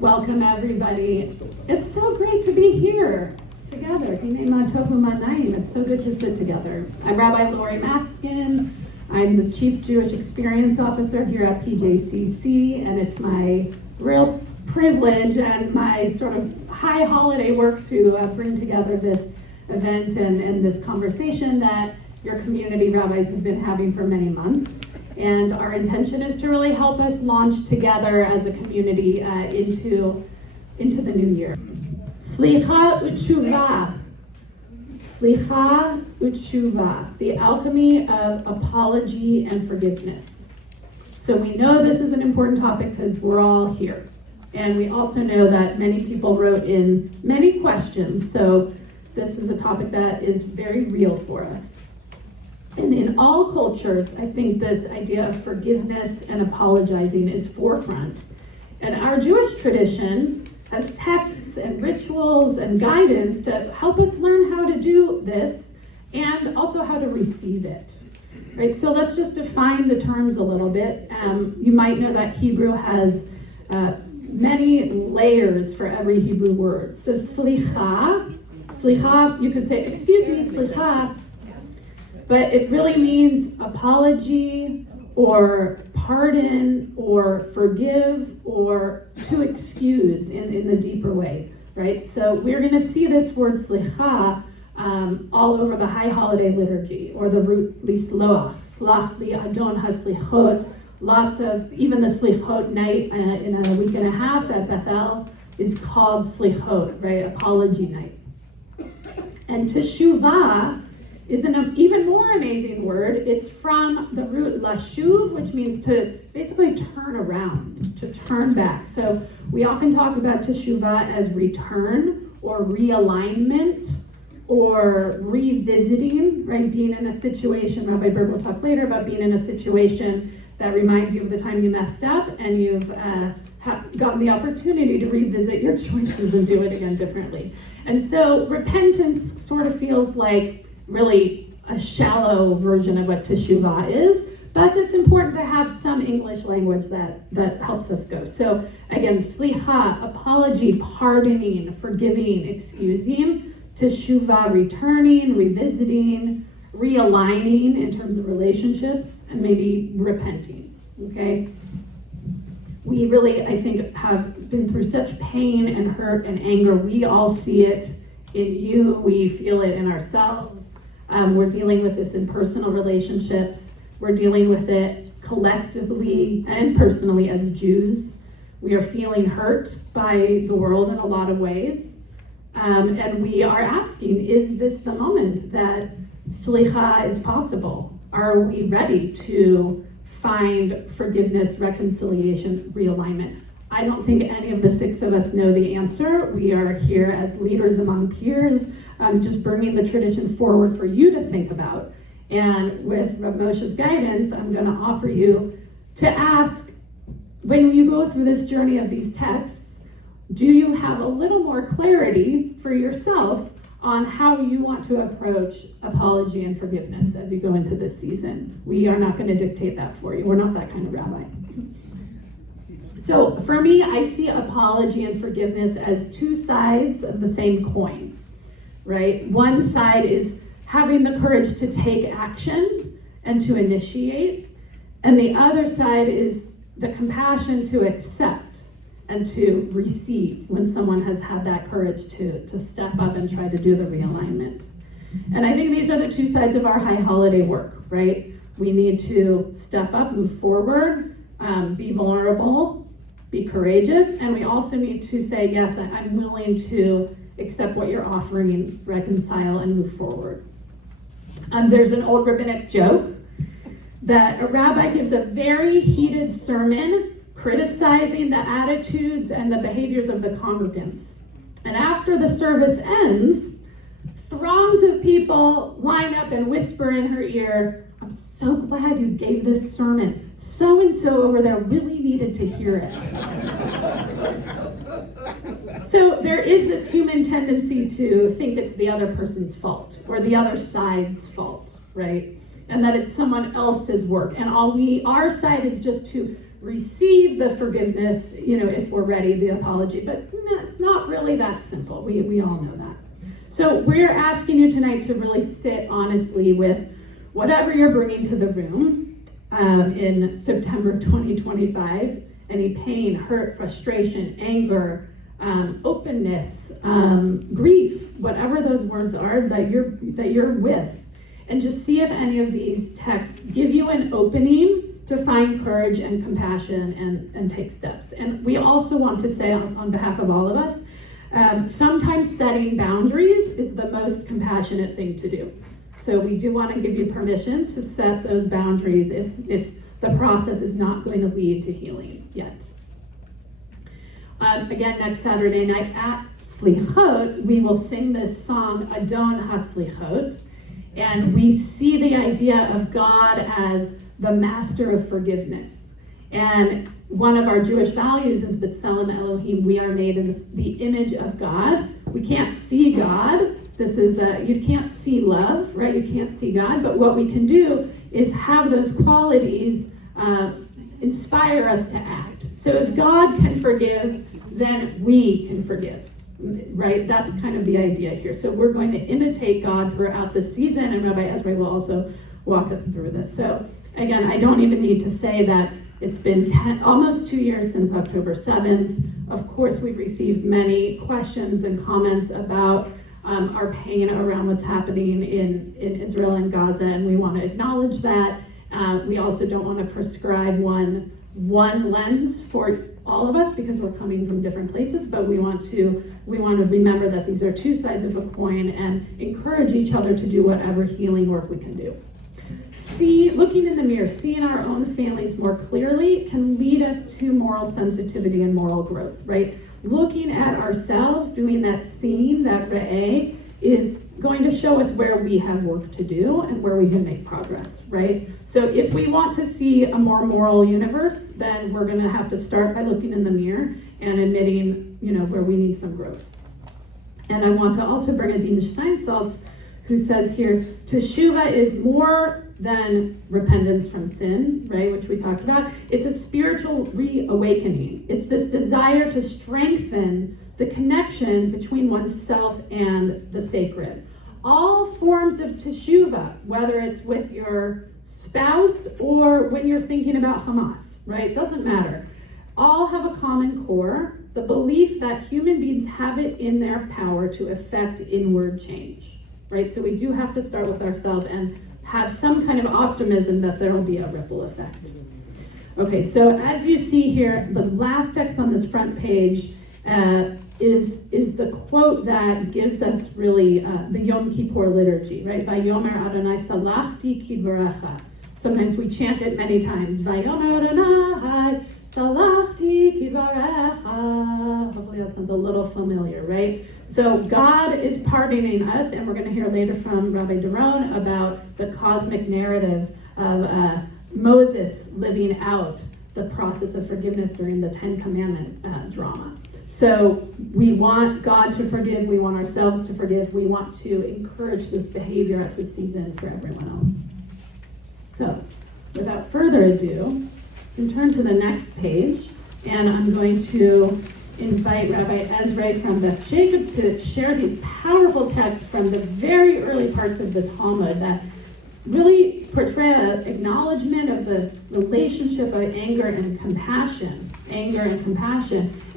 Welcome, everybody. It's so great to be here together. It's so good to sit together. I'm Rabbi Laurie Matzkin. I'm the Chief Jewish Experience Officer here at PJCC, and it's my real privilege and my sort of high holiday work to bring together this event and this conversation that your community rabbis have been having for many months. And our intention is to really help us launch together as a community into the new year. Slichah Teshuvah. Slichah Teshuvah, the alchemy of apology and forgiveness. So we know this is an important topic because we're all here. And we also know that many people wrote in many questions. So this is a topic that is very real for us. And in all cultures, I think this idea of forgiveness and apologizing is forefront. And our Jewish tradition has texts and rituals and guidance to help us learn how to do this and also how to receive it. Right? So let's just define the terms a little bit. You might know that Hebrew has many layers for every Hebrew word. So slichah, you could say, excuse me, slichah, but it really means apology or pardon or forgive or to excuse in the deeper way, right? So we're going to see this word slichah all over the High Holiday liturgy, or the root lisloach, slach li adon haslichot. Lots of, even the slichot night in a week and a half at Bethel is called slichot, right? Apology night. And teshuvah is an even more amazing word. It's from the root lashuv, which means to basically turn around, to turn back. So we often talk about teshuvah as return or realignment or revisiting, right? Being in a situation, Rabbi Berg will talk later about being in a situation that reminds you of the time you messed up and you've gotten the opportunity to revisit your choices and do it again differently. And so repentance sort of feels like really a shallow version of what teshuvah is, but it's important to have some English language that helps us go. So again, slichah, apology, pardoning, forgiving, excusing, teshuvah, returning, revisiting, realigning in terms of relationships, and maybe repenting, okay? We really, I think, have been through such pain and hurt and anger. We all see it in you, we feel it in ourselves. We're dealing with this in personal relationships. We're dealing with it collectively and personally as Jews. We are feeling hurt by the world in a lot of ways. And we are asking, is this the moment that Slichah is possible? Are we ready to find forgiveness, reconciliation, realignment? I don't think any of the six of us know the answer. We are here as leaders among peers, just bringing the tradition forward for you to think about. And with Rabbi Moshe's guidance, I'm going to offer you to ask, when you go through this journey of these texts, do you have a little more clarity for yourself on how you want to approach apology and forgiveness as you go into this season? We are not going to dictate that for you. We're not that kind of rabbi. So for me, I see apology and forgiveness as two sides of the same coin, right? One side is having the courage to take action and to initiate, and the other side is the compassion to accept and to receive when someone has had that courage to step up and try to do the realignment. And I think these are the two sides of our High Holiday work, right? We need to step up, move forward, be vulnerable, be courageous, and we also need to say, yes, I'm willing to accept what you're offering, reconcile, and move forward. There's an old rabbinic joke that a rabbi gives a very heated sermon criticizing the attitudes and the behaviors of the congregants. And after the service ends, throngs of people line up and whisper in her ear, "I'm so glad you gave this sermon. So-and-so over there really needed to hear it." So there is this human tendency to think it's the other person's fault or the other side's fault, right? And that it's someone else's work. And our side is just to receive the forgiveness, if we're ready, the apology. But it's not really that simple. We all know that. So we're asking you tonight to really sit honestly with whatever you're bringing to the room in September 2025. Any pain, hurt, frustration, anger, openness, grief, whatever those words are that you're with. And just see if any of these texts give you an opening to find courage and compassion and take steps. And we also want to say on behalf of all of us, sometimes setting boundaries is the most compassionate thing to do. So we do want to give you permission to set those boundaries if the process is not going to lead to healing yet. Again, next Saturday night at Slichot, we will sing this song, Adon HaSlichot, and we see the idea of God as the master of forgiveness. And one of our Jewish values is B'Tselem Elohim. We are made in the image of God. We can't see God. This is you can't see love, right? You can't see God. But what we can do is have those qualities inspire us to act. So if God can forgive, then we can forgive, right? That's kind of the idea here. So we're going to imitate God throughout the season, and Rabbi Ezray will also walk us through this. So again, I don't even need to say that it's been almost 2 years since October 7th. Of course, we've received many questions and comments about our pain around what's happening in Israel and Gaza, and we want to acknowledge that. We also don't want to prescribe one lens for all of us because we're coming from different places, but we want to remember that these are two sides of a coin and encourage each other to do whatever healing work we can do. Looking in the mirror, seeing our own failings more clearly can lead us to moral sensitivity and moral growth, right? Looking at ourselves, doing that seeing, that re'eh, is going to show us where we have work to do and where we can make progress, right? So if we want to see a more moral universe, then we're going to have to start by looking in the mirror and admitting, where we need some growth. And I want to also bring Adina Steinsaltz, who says here, Teshuvah is more than repentance from sin, right, which we talked about. It's a spiritual reawakening. It's this desire to strengthen the connection between oneself and the sacred. All forms of teshuvah, whether it's with your spouse or when you're thinking about Hamas, right? Doesn't matter. All have a common core, the belief that human beings have it in their power to effect inward change, right? So we do have to start with ourselves and have some kind of optimism that there will be a ripple effect. Okay, so as you see here, the last text on this front page is the quote that gives us really the Yom Kippur liturgy, right? Vayomer Adonai salachti kidvarecha. Sometimes we chant it many times. Vayomer Adonai salachti kidvarecha. Hopefully that sounds a little familiar, right? So God is pardoning us, and we're going to hear later from Rabbi Doron about the cosmic narrative of Moses living out the process of forgiveness during the Ten Commandment drama. So we want God to forgive, we want ourselves to forgive, we want to encourage this behavior at this season for everyone else. So, without further ado, you can turn to the next page, and I'm going to invite Rabbi Ezray from Beth Jacob to share these powerful texts from the very early parts of the Talmud that really portray an acknowledgement of the relationship of anger and compassion,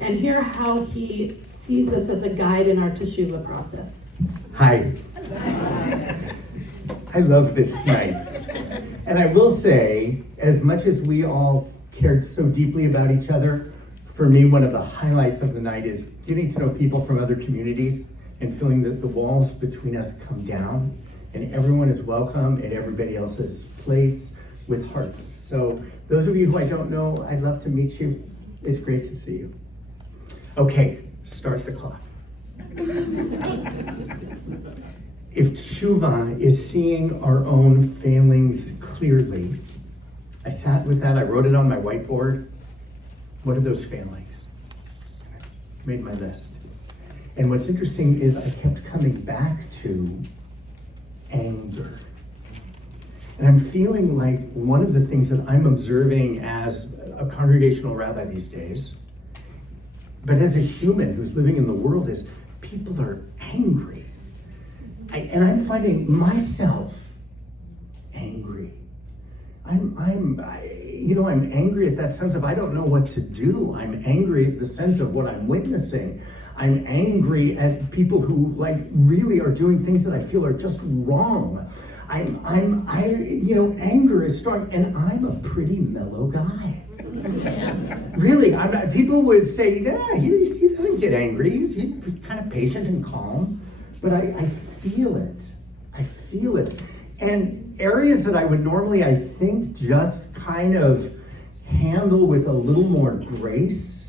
and hear how he sees this as a guide in our teshuvah process. Hi. I love this night. And I will say, as much as we all cared so deeply about each other, for me, one of the highlights of the night is getting to know people from other communities and feeling that the walls between us come down and everyone is welcome at everybody else's place with heart. So those of you who I don't know, I'd love to meet you. It's great to see you. Okay, start the clock. If teshuvah is seeing our own failings clearly, I sat with that, I wrote it on my whiteboard. What are those failings? Made my list. And what's interesting is I kept coming back to anger. And I'm feeling like one of the things that I'm observing as a congregational rabbi these days, but as a human who's living in the world, is people are angry. And I'm finding myself angry. I'm angry at that sense of I don't know what to do. I'm angry at the sense of what I'm witnessing. I'm angry at people who really are doing things that I feel are just wrong. Anger is strong, and I'm a pretty mellow guy. Really, people would say, yeah, he doesn't get angry. He's kind of patient and calm, but I feel it. I feel it. And areas that I would normally, I think, just kind of handle with a little more grace.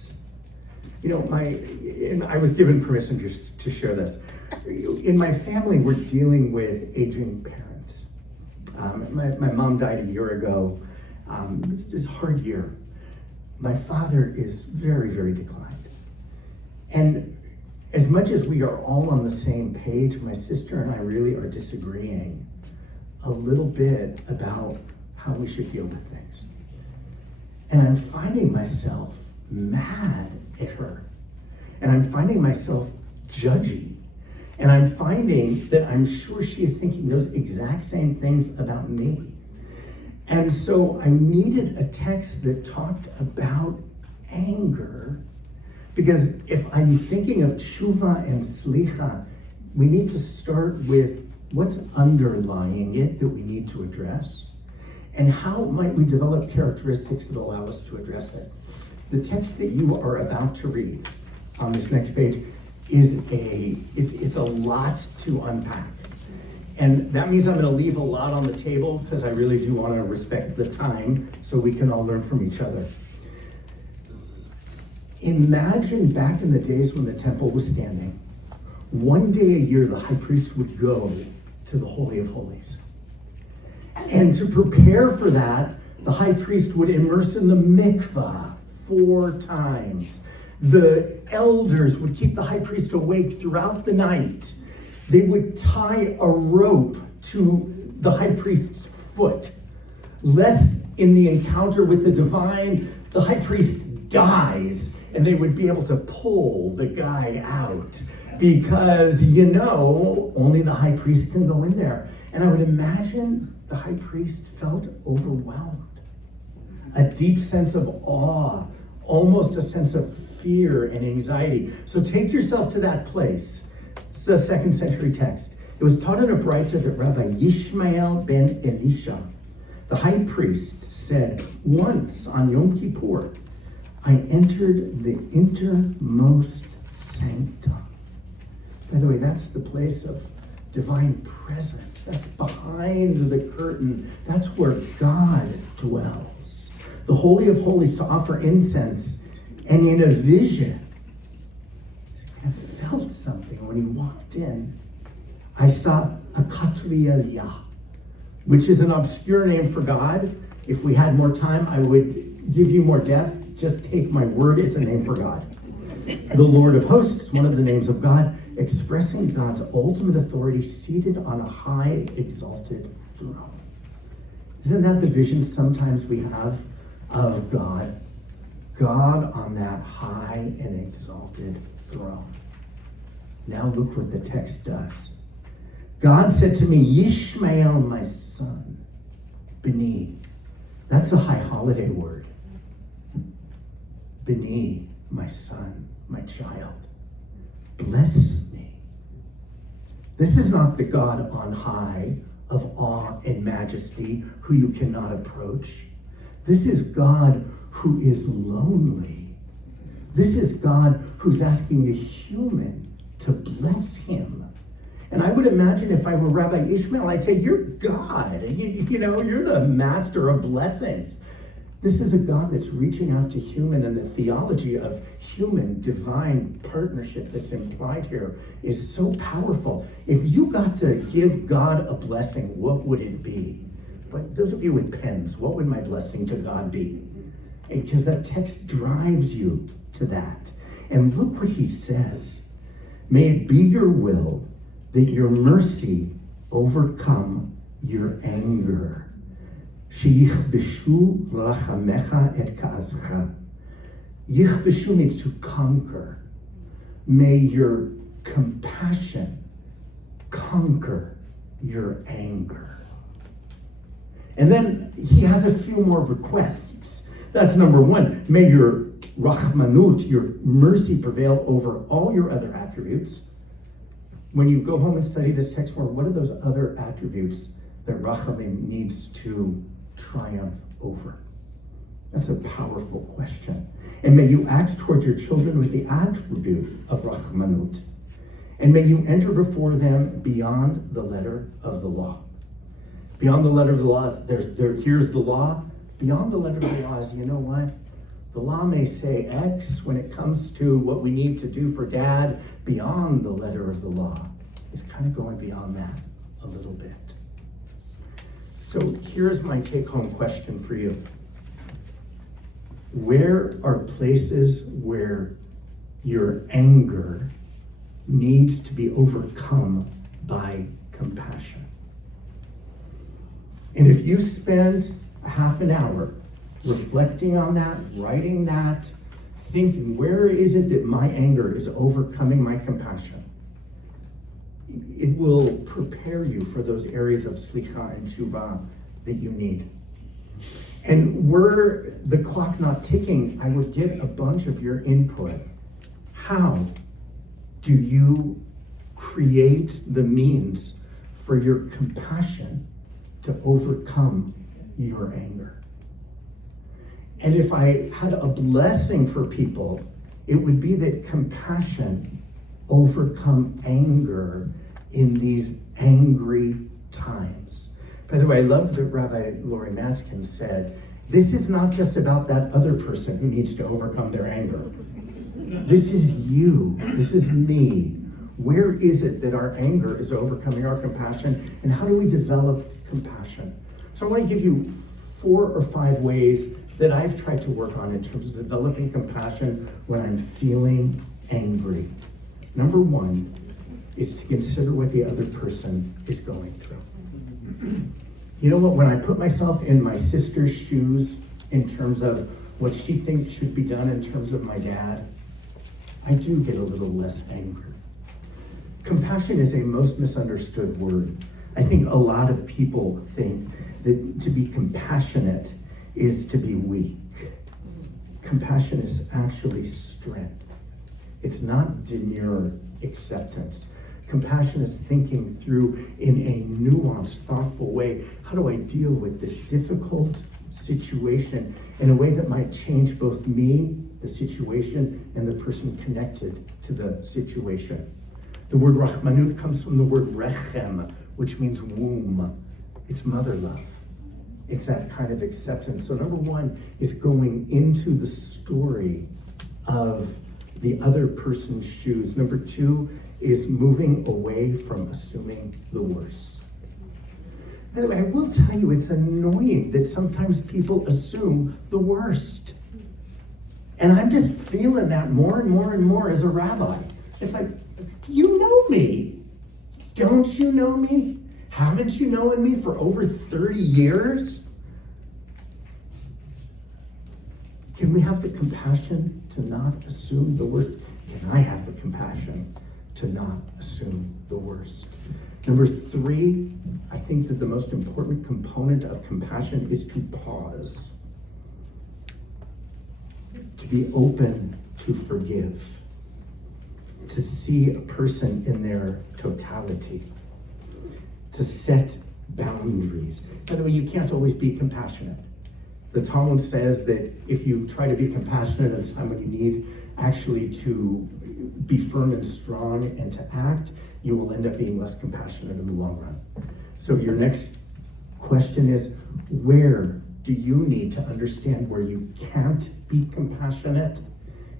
I was given permission just to share this. In my family, we're dealing with aging parents. My mom died a year ago. It was just a hard year. My father is very, very declined. And as much as we are all on the same page, my sister and I really are disagreeing a little bit about how we should deal with things. And I'm finding myself mad at her. And I'm finding myself judgy. And I'm finding that I'm sure she is thinking those exact same things about me. And so I needed a text that talked about anger, because if I'm thinking of Teshuvah and Slichah, we need to start with what's underlying it that we need to address, and how might we develop characteristics that allow us to address it. The text that you are about to read on this next page is it's a lot to unpack. And that means I'm going to leave a lot on the table because I really do want to respect the time so we can all learn from each other. Imagine back in the days when the temple was standing, one day a year the high priest would go to the Holy of Holies. And to prepare for that, the high priest would immerse in the mikvah 4 times. The elders would keep the high priest awake throughout the night. They would tie a rope to the high priest's foot, lest in the encounter with the divine, the high priest dies, and they would be able to pull the guy out, because only the high priest can go in there. And I would imagine the high priest felt overwhelmed, a deep sense of awe, almost a sense of fear and anxiety. So take yourself to that place. It's a 2nd century text. It was taught in a Braita that Rabbi Yishmael ben Elisha, the high priest, said, once on Yom Kippur, I entered the innermost sanctum. By the way, that's the place of divine presence. That's behind the curtain. That's where God dwells. The Holy of Holies, to offer incense. And in a vision, I felt something when he walked in. I saw a Katriyah, which is an obscure name for God. If we had more time, I would give you more depth. Just take my word, it's a name for God. The Lord of Hosts, one of the names of God, expressing God's ultimate authority, seated on a high, exalted throne. Isn't that the vision sometimes we have of God? God on that high and exalted throne. Now look what the text does. God said to me, Yishmael, my son, B'ni. That's a high holiday word. B'ni, my son, my child. Bless me. This is not the God on high of awe and majesty who you cannot approach. This is God who is lonely. This is God who's asking a human to bless him. And I would imagine if I were Rabbi Ishmael, I'd say, you're God. You're the master of blessings. This is a God that's reaching out to human, and the theology of human divine partnership that's implied here is so powerful. If you got to give God a blessing, what would it be? But those of you with pens, what would my blessing to God be? Because that text drives you to that. And look what he says. May it be your will that your mercy overcome your anger. Sheyichbeshu rachamecha et ka'azcha. Yichbeshu means to conquer. May your compassion conquer your anger. And then he has a few more requests. That's number one. May your rachmanut, your mercy, prevail over all your other attributes. When you go home and study this text more, what are those other attributes that rachamim needs to triumph over? That's a powerful question. And may you act toward your children with the attribute of rachmanut. And may you enter before them beyond the letter of the law. Beyond the letter of the law, here's the law. Beyond the letter of the law is, you know what? The law may say X when it comes to what we need to do for dad. Beyond the letter of the law is kind of going beyond that a little bit. So here's my take-home question for you. Where are places where your anger needs to be overcome by compassion? And if you spend half an hour reflecting on that, writing that, thinking, where is it that my anger is overcoming my compassion? It will prepare you for those areas of Slichah and Teshuvah that you need. And were the clock not ticking, I would get a bunch of your input. How do you create the means for your compassion to overcome your anger? And if I had a blessing for people, it would be that compassion overcome anger in these angry times. By the way, I love that Rabbi Laurie Matzkin said, this is not just about that other person who needs to overcome their anger. This is you. This is me. Where is it that our anger is overcoming our compassion, and how do we develop compassion? So I want to give you 4 or 5 ways that I've tried to work on in terms of developing compassion when I'm feeling angry. Number 1 is to consider what the other person is going through. You know what, when I put myself in my sister's shoes in terms of what she thinks should be done in terms of my dad, I do get a little less angry. Compassion is a most misunderstood word. I think a lot of people think that to be compassionate is to be weak. Compassion is actually strength. It's not demure acceptance. Compassion is thinking through in a nuanced, thoughtful way, how do I deal with this difficult situation in a way that might change both me, the situation, and the person connected to the situation. The word rachmanut comes from the word rechem, which means womb. It's mother love. It's that kind of acceptance. So number 1 is going into the story of the other person's shoes. Number 2 is moving away from assuming the worst. By the way, I will tell you, it's annoying that sometimes people assume the worst. And I'm just feeling that more and more and more as a rabbi. It's like, you know me. Don't you know me? Haven't you known me for over 30 years? Can we have the compassion to not assume the worst? Can I have the compassion to not assume the worst? Number 3, I think that the most important component of compassion is to pause, to be open to forgive, to see a person in their totality, to set boundaries. By the way, you can't always be compassionate. The Talmud says that if you try to be compassionate at a time when you need actually to be firm and strong and to act, you will end up being less compassionate in the long run. So your next question is, where do you need to understand where you can't be compassionate,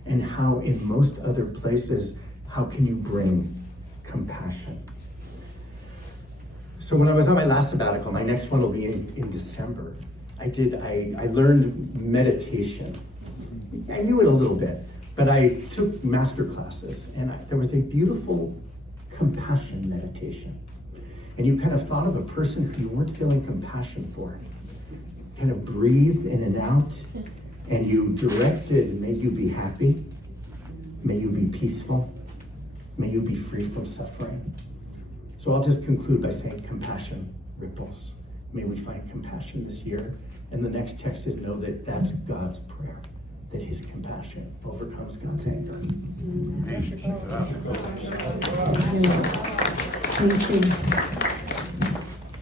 and how in most other places, how can you bring compassion? So when I was on my last sabbatical, my next one will be in December, I learned meditation. I knew it a little bit, but I took master classes, and there was a beautiful compassion meditation. And you kind of thought of a person who you weren't feeling compassion for. kind of breathed in and out, and you directed, may you be happy, may you be peaceful, may you be free from suffering. So I'll just conclude by saying compassion ripples. May we find compassion this year. And the next text is know that that's God's prayer, that his compassion overcomes God's anger. Thank you.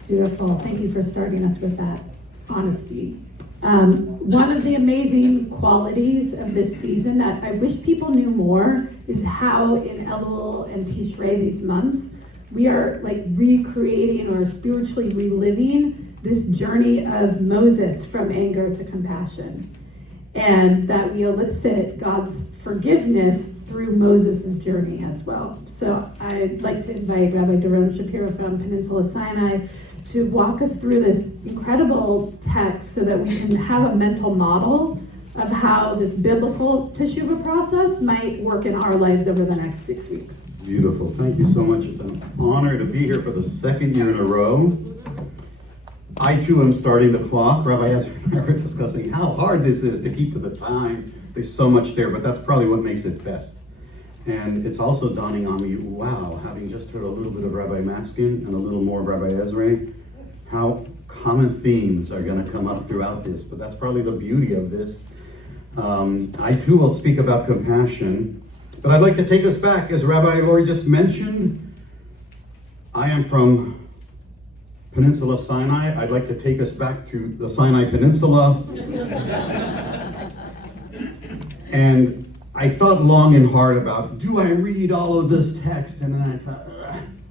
Beautiful. Thank you for starting us with that honesty. One of the amazing qualities of this season that I wish people knew more is how in Elul and Tishrei, these months, we are like recreating or spiritually reliving this journey of Moses from anger to compassion. And that we elicit God's forgiveness through Moses' journey as well. So I'd like to invite Rabbi Doron Shapira from Peninsula Sinai to walk us through this incredible text so that we can have a mental model of how this biblical Teshuvah process might work in our lives over the next 6 weeks. Beautiful. Thank you so much. It's an honor to be here for the second year in a row. I too am starting the clock. Rabbi Ezray and I were discussing how hard this is to keep to the time. There's so much there, but that's probably what makes it best. And it's also dawning on me, wow, having just heard a little bit of Rabbi Matzkin and a little more of Rabbi Ezray, how common themes are going to come up throughout this. But that's probably the beauty of this. I too will speak about compassion, but I'd like to take us back. As Rabbi Laurie just mentioned, I am from Peninsula Sinai. I'd like to take us back to the Sinai Peninsula. And I thought long and hard about, do I read all of this text? And then I thought,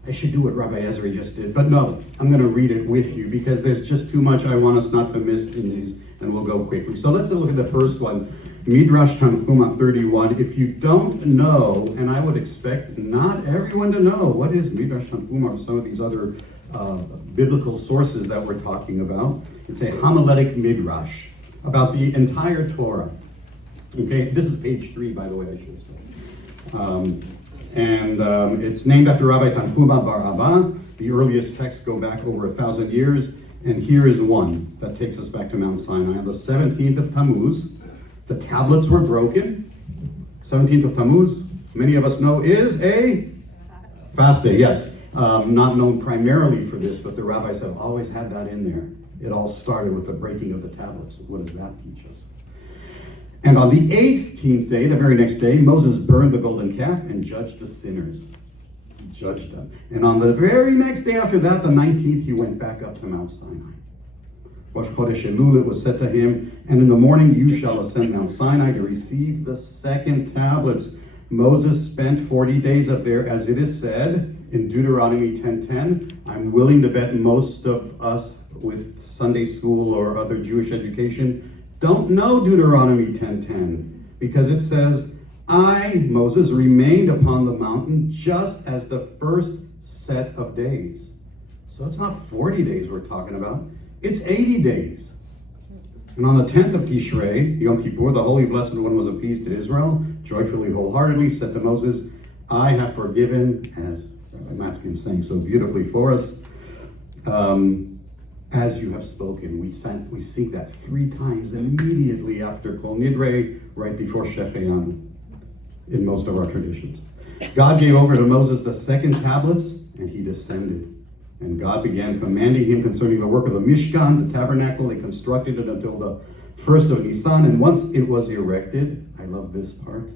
I should do what Rabbi Ezray just did. But no, I'm going to read it with you because there's just too much I want us not to miss in these, and we'll go quickly. So let's look at the first one, Midrash Tanhuma 31. If you don't know, and I would expect not everyone to know, what is Midrash Tanhuma or some of these other biblical sources that we're talking about. It's a homiletic midrash about the entire Torah. Okay, this is page 3, by the way, I should say. It's named after Rabbi Tanhuma bar Abba. The earliest texts go back over 1,000 years, and here is one that takes us back to Mount Sinai. On the 17th of Tammuz, the tablets were broken. 17th of Tammuz, many of us know, is a fast day, yes. Not known primarily for this, but the rabbis have always had that in there. It all started with the breaking of the tablets. What does that teach us? And on the 18th day, the very next day, Moses burned the golden calf and judged the sinners. He judged them. And on the very next day after that, the 19th, he went back up to Mount Sinai. Rosh Chodesh Elul, it was said to him, and in the morning you shall ascend Mount Sinai to receive the second tablets. Moses spent 40 days up there, as it is said in Deuteronomy 10:10. I'm willing to bet most of us with Sunday school or other Jewish education don't know Deuteronomy 10:10, because it says, I, Moses, remained upon the mountain just as the first set of days. So it's not 40 days we're talking about, it's 80 days. And on the 10th of Tishrei, Yom Kippur, the Holy Blessed One was appeased to Israel, joyfully, wholeheartedly, said to Moses, I have forgiven, as Rabbi Matzkin sang so beautifully for us, as you have spoken. We sing that 3 times immediately after Kol Nidre, right before Shechayanu, in most of our traditions. God gave over to Moses the second tablets, and he descended. And God began commanding him concerning the work of the Mishkan, the tabernacle. They constructed it until the 1st of Nisan, and once it was erected, I love this part,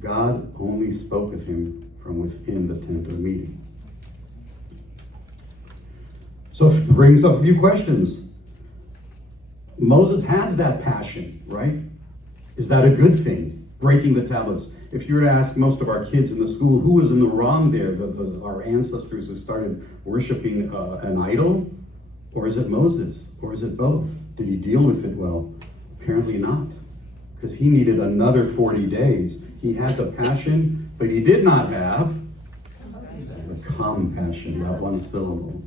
God only spoke with him from within the tent of meeting. So it brings up a few questions. Moses has that passion, right? Is that a good thing, breaking the tablets? If you were to ask most of our kids in the school, who was in the wrong there, our ancestors who started worshiping an idol? Or is it Moses? Or is it both? Did he deal with it well? Apparently not, because he needed another 40 days. He had the passion, but he did not have the compassion, that one syllable.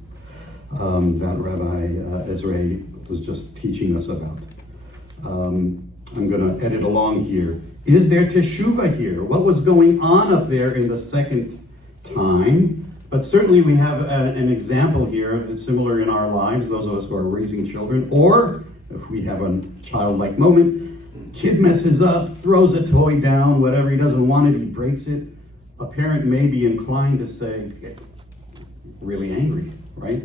That Rabbi Ezray was just teaching us about. I'm going to edit along here. Is there Teshuvah here? What was going on up there in the second time? But certainly we have an example here, similar in our lives, those of us who are raising children, or If we have a childlike moment, kid messes up, throws a toy down, whatever, he doesn't want it, he breaks it. A parent may be inclined to say, get really angry, right?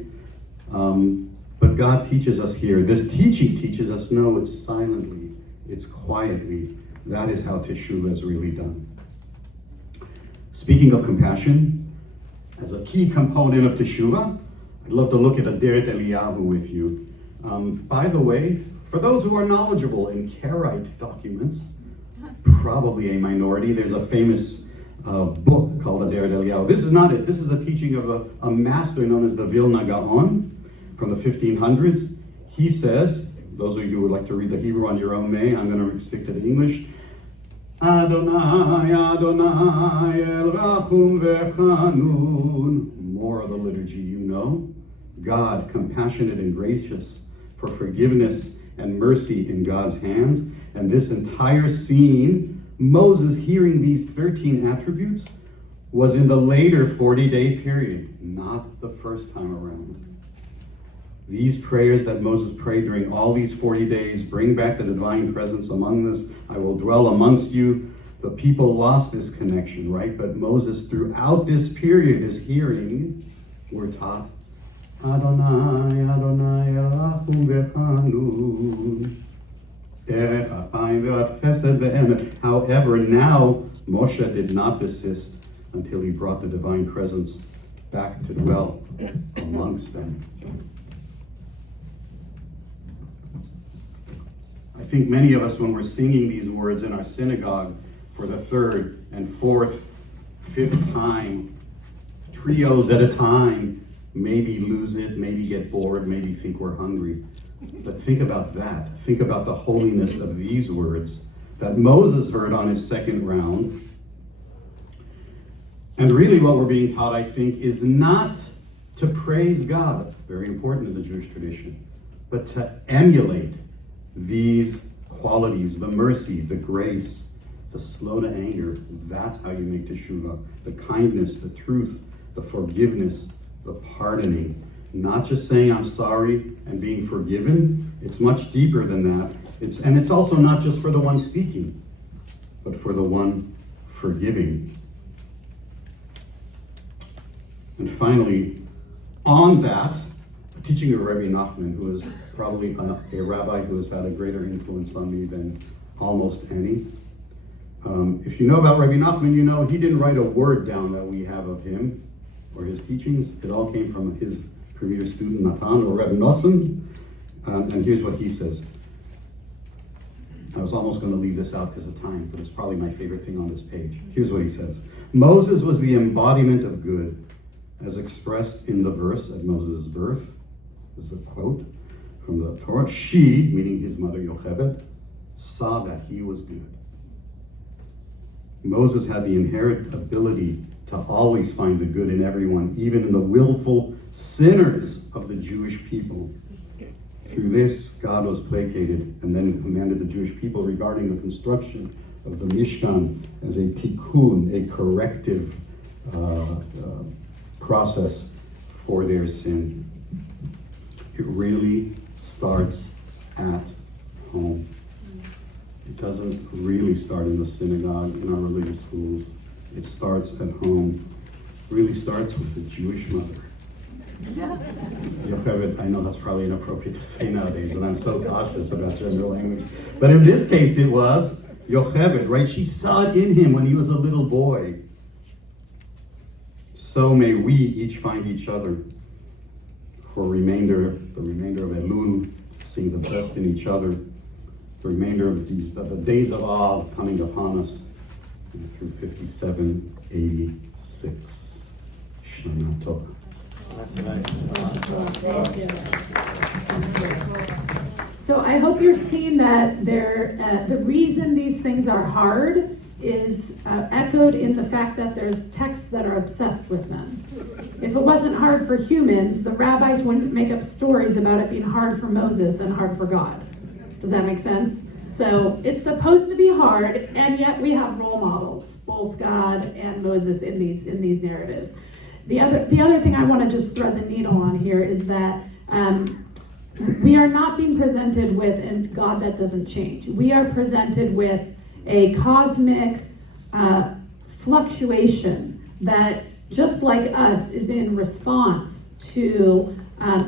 But God teaches us here, this teaching teaches us, no, it's silently, it's quietly. That is how Teshuvah is really done. Speaking of compassion, as a key component of Teshuvah, I'd love to look at a Deret Eliyahu with you. By the way, for those who are knowledgeable in Karaite documents, probably a minority, there's a famous book called a Deret Eliyahu. This is not it. This is a teaching of a master known as the Vilna Gaon from the 1500s. He says, those of you who would like to read the Hebrew on your own may, I'm going to stick to the English. Adonai, Adonai, El Rachum Vechanun. More of the liturgy, you know. God, compassionate and gracious, for forgiveness and mercy in God's hands. And this entire scene, Moses hearing these 13 attributes, was in the later 40-day period, not the first time around. These prayers that Moses prayed during all these 40 days, bring back the divine presence among us. I will dwell amongst you. The people lost this connection, right? But Moses, throughout this period, is hearing, we're taught, Adonai, Adonai, Rachum Vechanun. However, now Moshe did not desist until he brought the divine presence back to dwell amongst them. I think many of us, when we're singing these words in our synagogue for the third and fourth, fifth time, trios at a time, maybe lose it, maybe get bored, maybe think we're hungry. But think about that. Think about the holiness of these words that Moses heard on his second round. And really what we're being taught, I think, is not to praise God, very important in the Jewish tradition, but to emulate these qualities, the mercy, the grace, the slow to anger. That's how you make Teshuvah. The kindness, the truth, the forgiveness, the pardoning. Not just saying I'm sorry and being forgiven. It's much deeper than that. It's also not just for the one seeking, but for the one forgiving. And finally, on that, a teaching of Rabbi Nachman, who is probably a rabbi who has had a greater influence on me than almost any. If you know about Rabbi Nachman, you know he didn't write a word down that we have of him or his teachings. It all came from his premier student, Natan, or Reb Nosson. And here's what he says. I was almost going to leave this out because of time, but it's probably my favorite thing on this page. Here's what he says. Moses was the embodiment of good, as expressed in the verse at Moses' birth. This is a quote from the Torah. She, meaning his mother Yocheved, saw that he was good. Moses had the inherent ability to always find the good in everyone, even in the willful sinners of the Jewish people. Through this, God was placated and then commanded the Jewish people regarding the construction of the Mishkan as a tikkun, a corrective process for their sin. It really starts at home. It doesn't really start in the synagogue, in our religious schools. It starts at home. It really starts with the Jewish mother. Yocheved, I know that's probably inappropriate to say nowadays, and I'm so cautious about gender language. But in this case, it was Yocheved, right? She saw it in him when he was a little boy. So may we each find each other for the remainder of Elul, seeing the best in each other, the remainder of the days of awe coming upon us through 5786. Shana Tova. So I hope you're seeing that the reason these things are hard is echoed in the fact that there's texts that are obsessed with them. If it wasn't hard for humans, the rabbis wouldn't make up stories about it being hard for Moses and hard for God. Does that make sense? So it's supposed to be hard, and yet we have role models, both God and Moses in these narratives. The other thing I want to just thread the needle on here is that we are not being presented with a God that doesn't change. We are presented with a cosmic fluctuation that, just like us, is in response to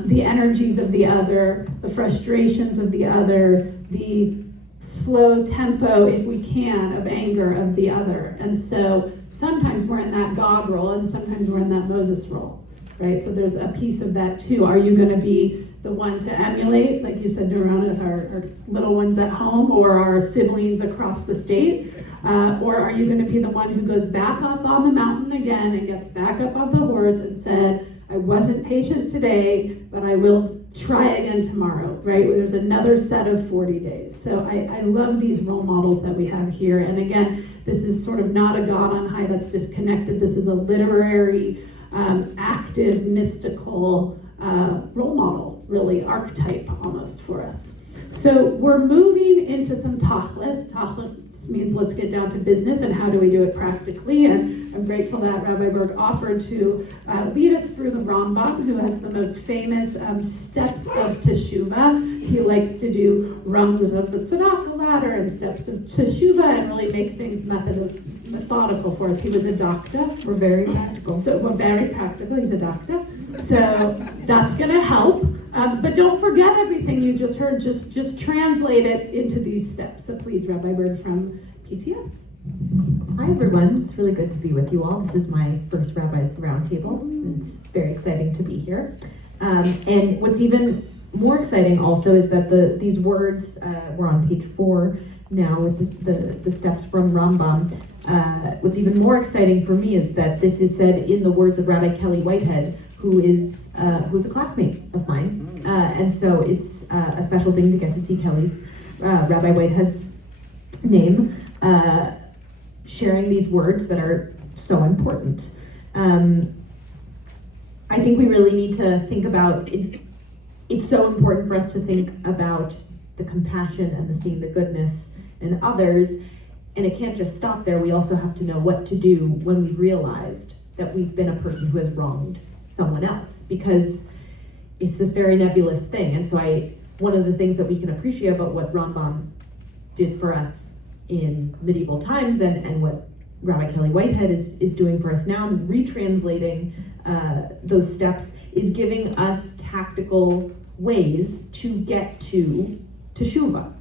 the energies of the other, the frustrations of the other, the slow tempo, if we can, of anger of the other. And so sometimes we're in that God role and sometimes we're in that Moses role, right? So there's a piece of that too. Are you going to be the one to emulate, like you said, Doron, with our little ones at home or our siblings across the state? Or are you going to be the one who goes back up on the mountain again and gets back up on the horse and said, I wasn't patient today, but I will try again tomorrow, right? There's another set of 40 days. So I love these role models that we have here. And again, this is sort of not a God on high that's disconnected. This is a literary, active, mystical role model, really, archetype almost for us. So we're moving into some tachlis. Tachlis means let's get down to business and how do we do it practically. And I'm grateful that Rabbi Berg offered to lead us through the Rambam, who has the most famous steps of Teshuvah. He likes to do rungs of the tzedakah ladder and steps of Teshuvah and really make things methodical for us. He was a doctor. We're very practical. So we're very practical. He's a doctor. So that's going to help. But don't forget everything you just heard. Just translate it into these steps. So please, Rabbi Berg from PTS. Hi everyone, it's really good to be with you all. This is my first Rabbi's Roundtable. It's very exciting to be here. And what's even more exciting also is that these words, we're on page 4 now with the steps from Rambam. What's even more exciting for me is that this is said in the words of Rabbi Kelly Whitehead, who's a classmate of mine. And so it's a special thing to get to see Kelly's, Rabbi Whitehead's name, sharing these words that are so important. I think we really need to think about it. It's so important for us to think about the compassion and the seeing the goodness in others, and it can't just stop there. We also have to know what to do when we've realized that we've been a person who has wronged someone else, because it's this very nebulous thing. And so one of the things that we can appreciate about what Rambam did for us in medieval times and what Rabbi Kelly Whitehead is doing for us now, and retranslating those steps, is giving us tactical ways to get to Teshuvah.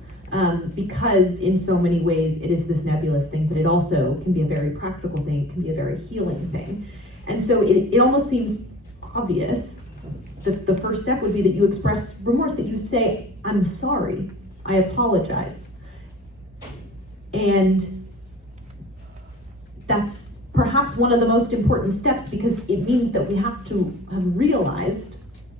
Because in so many ways it is this nebulous thing, but it also can be a very practical thing, it can be a very healing thing. And so it almost seems obvious that the first step would be that you express remorse, that you say, I'm sorry, I apologize. And that's perhaps one of the most important steps, because it means that we have to have realized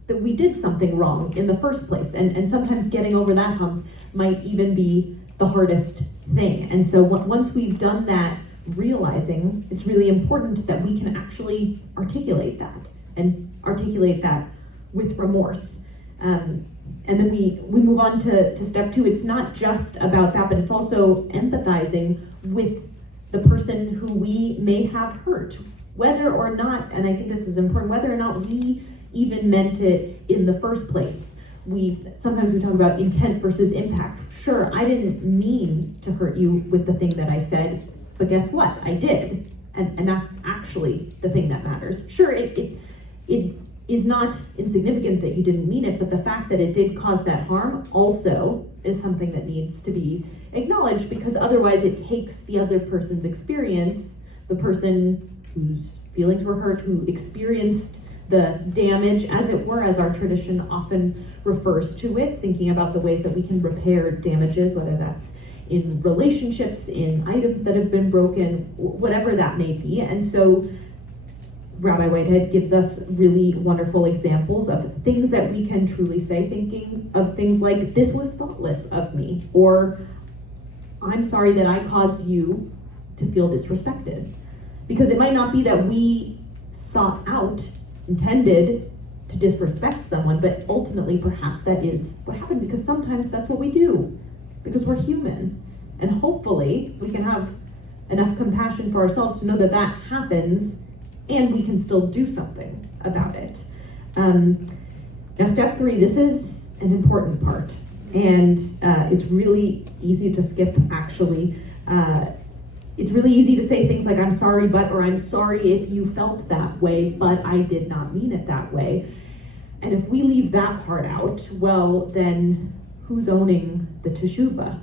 that we did something wrong in the first place. And sometimes getting over that hump might even be the hardest thing. And so once we've done that, realizing, it's really important that we can actually articulate that, and articulate that with remorse. And then we move on to step 2. It's not just about that, but it's also empathizing with the person who we may have hurt, whether or not, and I think this is important, whether or not we even meant it in the first place. Sometimes we talk about intent versus impact. Sure, I didn't mean to hurt you with the thing that I said, but guess what? I did. And that's actually the thing that matters. Sure, it is not insignificant that you didn't mean it, but the fact that it did cause that harm also is something that needs to be acknowledged, because otherwise it takes the other person's experience, the person whose feelings were hurt, who experienced the damage, as it were, as our tradition often refers to it, thinking about the ways that we can repair damages, whether that's in relationships, in items that have been broken, whatever that may be. And so Rabbi Whitehead gives us really wonderful examples of things that we can truly say, thinking of things like, this was thoughtless of me, or I'm sorry that I caused you to feel disrespected. Because it might not be that we intended to disrespect someone, but ultimately perhaps that is what happened, because sometimes that's what we do, because we're human. And hopefully we can have enough compassion for ourselves to know that that happens, and we can still do something about it. Now step 3, this is an important part. And it's really easy to skip, actually. It's really easy to say things like, I'm sorry, but, or I'm sorry if you felt that way, but I did not mean it that way. And if we leave that part out, well, then who's owning the Teshuvah?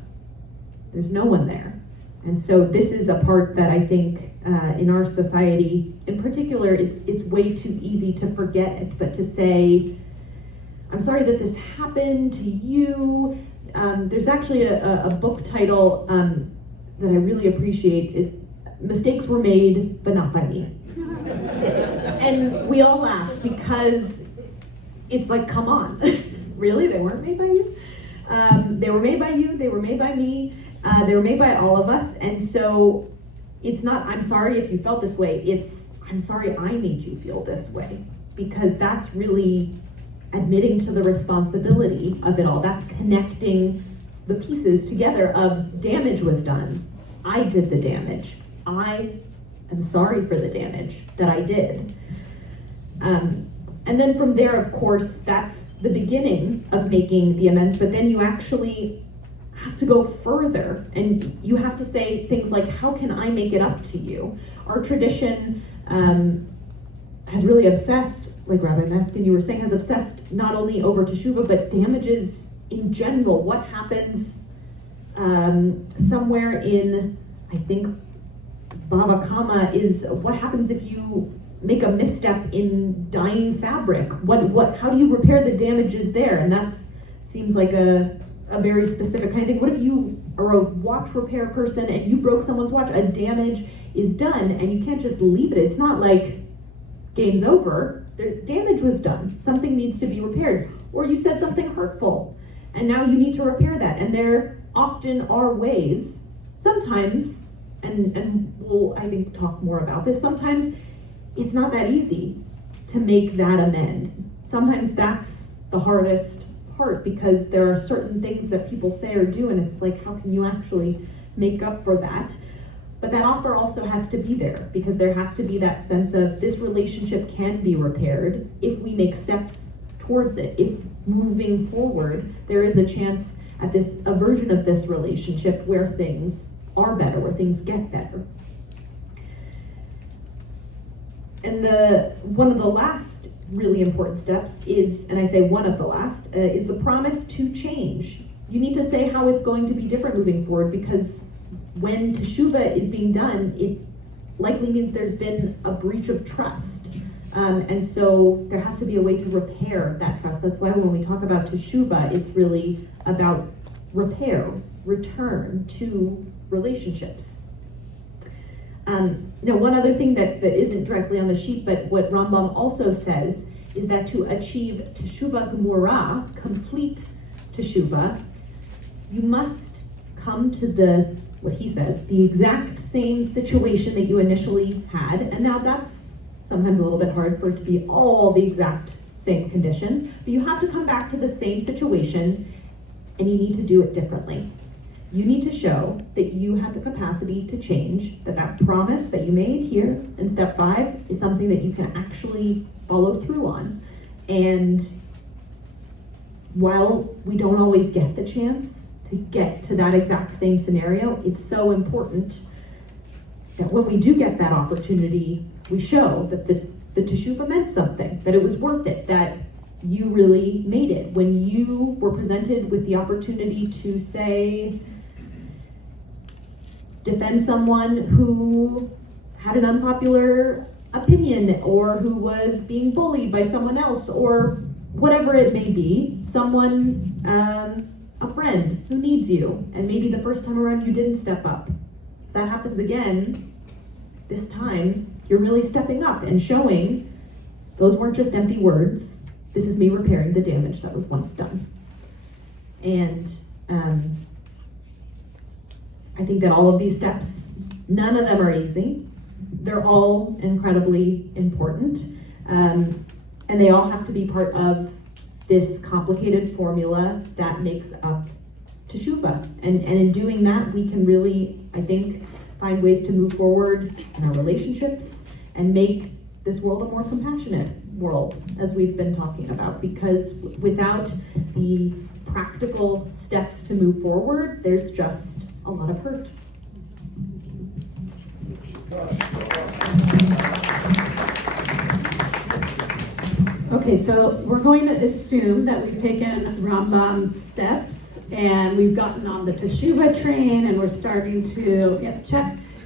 There's no one there. And so this is a part that I think in our society, in particular, it's way too easy to forget it, but to say, I'm sorry that this happened to you. There's actually a book title that I really appreciate. Mistakes were made, but not by me. And we all laugh because it's like, come on, really? They weren't made by you? They were made by you, they were made by me, they were made by all of us. And so it's not, I'm sorry if you felt this way, it's, I'm sorry I made you feel this way. Because that's really admitting to the responsibility of it all. That's connecting the pieces together of damage was done. I did the damage. I am sorry for the damage that I did. And then from there, of course, that's the beginning of making the amends, but then you actually have to go further and you have to say things like, how can I make it up to you? Our tradition has really obsessed, like Rabbi Matzkin, you were saying, has obsessed not only over Teshuvah, but damages in general. What happens somewhere in, I think, Bava Kama is what happens if you make a misstep in dyeing fabric? How do you repair the damages there? And that seems like a very specific kind of thing. What if you are a watch repair person and you broke someone's watch? A damage is done and you can't just leave it. It's not like game's over. The damage was done. Something needs to be repaired. Or you said something hurtful and now you need to repair that. And there often are ways, sometimes, and we'll, I think, talk more about this, sometimes it's not that easy to make that amend. Sometimes that's the hardest part because there are certain things that people say or do and it's like, how can you actually make up for that? But that offer also has to be there because there has to be that sense of this relationship can be repaired if we make steps towards it. If moving forward, there is a chance at a version of this relationship where things are better, where things get better. And one of the last really important steps is, and I say one of the last, is the promise to change. You need to say how it's going to be different moving forward because when Teshuvah is being done, it likely means there's been a breach of trust. And so there has to be a way to repair that trust. That's why when we talk about Teshuvah, it's really about repair, return to relationships. Now, one other thing that isn't directly on the sheet, but what Rambam also says is that to achieve Teshuvah Gemura, complete Teshuvah, you must come to what he says, the exact same situation that you initially had. And now that's sometimes a little bit hard for it to be all the exact same conditions, but you have to come back to the same situation and you need to do it differently. You need to show that you have the capacity to change, that promise that you made here in step 5 is something that you can actually follow through on. And while we don't always get the chance to get to that exact same scenario, it's so important that when we do get that opportunity, we show that the Teshuvah meant something, that it was worth it, that you really made it. When you were presented with the opportunity to say, defend someone who had an unpopular opinion or who was being bullied by someone else or whatever it may be, someone, a friend who needs you, and maybe the first time around you didn't step up. If that happens again, this time you're really stepping up and showing those weren't just empty words. This is me repairing the damage that was once done. And I think that all of these steps, none of them are easy. They're all incredibly important. And they all have to be part of this complicated formula that makes up Teshuvah. And in doing that, we can really, I think, find ways to move forward in our relationships and make this world a more compassionate world, as we've been talking about, because without the practical steps to move forward, there's just a lot of hurt. Okay, so we're going to assume that we've taken Rambam's steps and we've gotten on the Teshuvah train and we're starting to,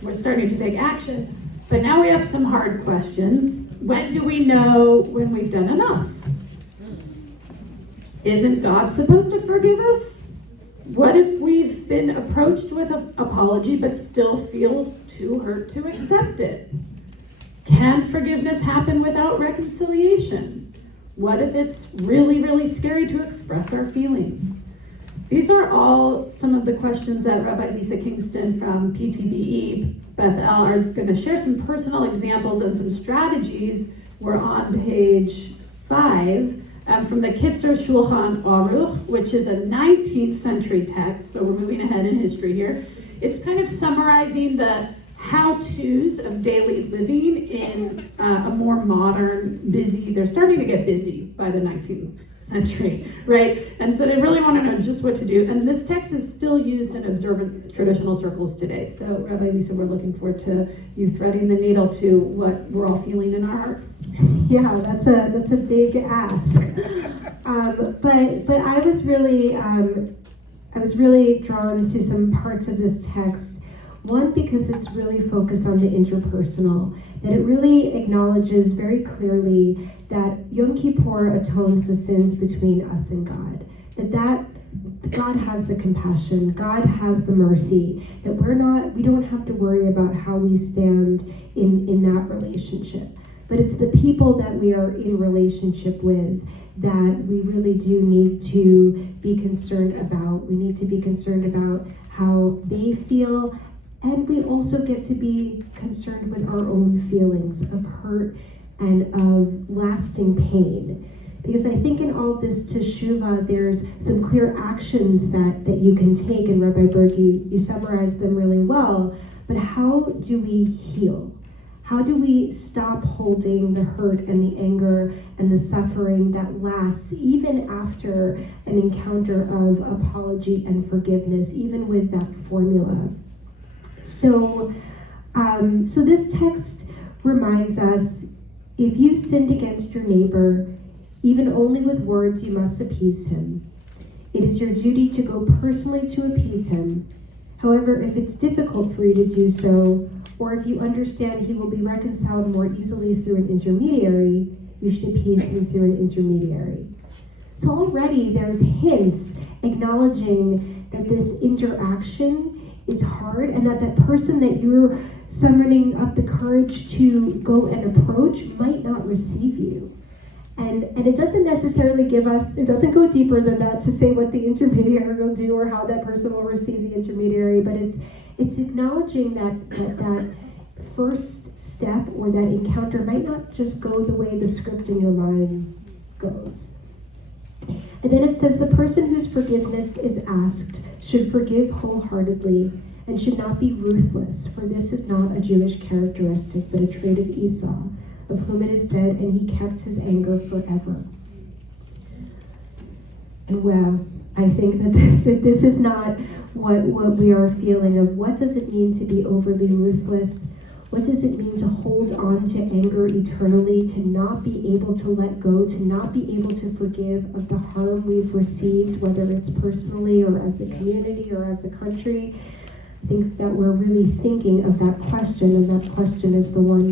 we're starting to take action. But now we have some hard questions. When do we know when we've done enough? Isn't God supposed to forgive us? What if we've been approached with an apology but still feel too hurt to accept it? Can forgiveness happen without reconciliation? What if it's really, really scary to express our feelings? These are all some of the questions that Rabbi Lisa Kingston from PTBE, Beth are going to share some personal examples and some strategies. We're on page 5 from the Kitzur Shulchan Aruch, which is a 19th century text, so we're moving ahead in history here. It's kind of summarizing the how-tos of daily living in a more modern, busy, they're starting to get busy by the 19th century, right? And so they really want to know just what to do. And this text is still used in observant traditional circles today. So Rabbi Lisa, we're looking forward to you threading the needle to what we're all feeling in our hearts. Yeah, that's a big ask. But I was really drawn to some parts of this text. One, because it's really focused on the interpersonal, that it really acknowledges very clearly that Yom Kippur atones the sins between us and God. That God has the compassion, God has the mercy, that we don't have to worry about how we stand in that relationship. But it's the people that we are in relationship with that we really do need to be concerned about. We need to be concerned about how they feel, and we also get to be concerned with our own feelings of hurt and of lasting pain. Because I think in all of this Teshuvah, there's some clear actions that you can take, and Rabbi Berg, you summarized them really well, but how do we heal? How do we stop holding the hurt and the anger and the suffering that lasts even after an encounter of apology and forgiveness, even with that formula? So this text reminds us, if you sinned against your neighbor, even only with words, you must appease him. It is your duty to go personally to appease him. However, if it's difficult for you to do so, or if you understand he will be reconciled more easily through an intermediary, you should appease him through an intermediary. So already there's hints acknowledging that this interaction is hard, and that person that you're summoning up the courage to go and approach might not receive you. And it doesn't necessarily it doesn't go deeper than that to say what the intermediary will do or how that person will receive the intermediary, but it's acknowledging that first step or that encounter might not just go the way the script in your mind goes. And then it says the person whose forgiveness is asked should forgive wholeheartedly and should not be ruthless, for this is not a Jewish characteristic, but a trait of Esau, of whom it is said, and he kept his anger forever. And well, I think that this is not what we are feeling of. What does it mean to be overly ruthless? What does it mean to hold on to anger eternally, to not be able to let go, to not be able to forgive of the harm we've received, whether it's personally or as a community or as a country? I think that we're really thinking of that question, and that question is the one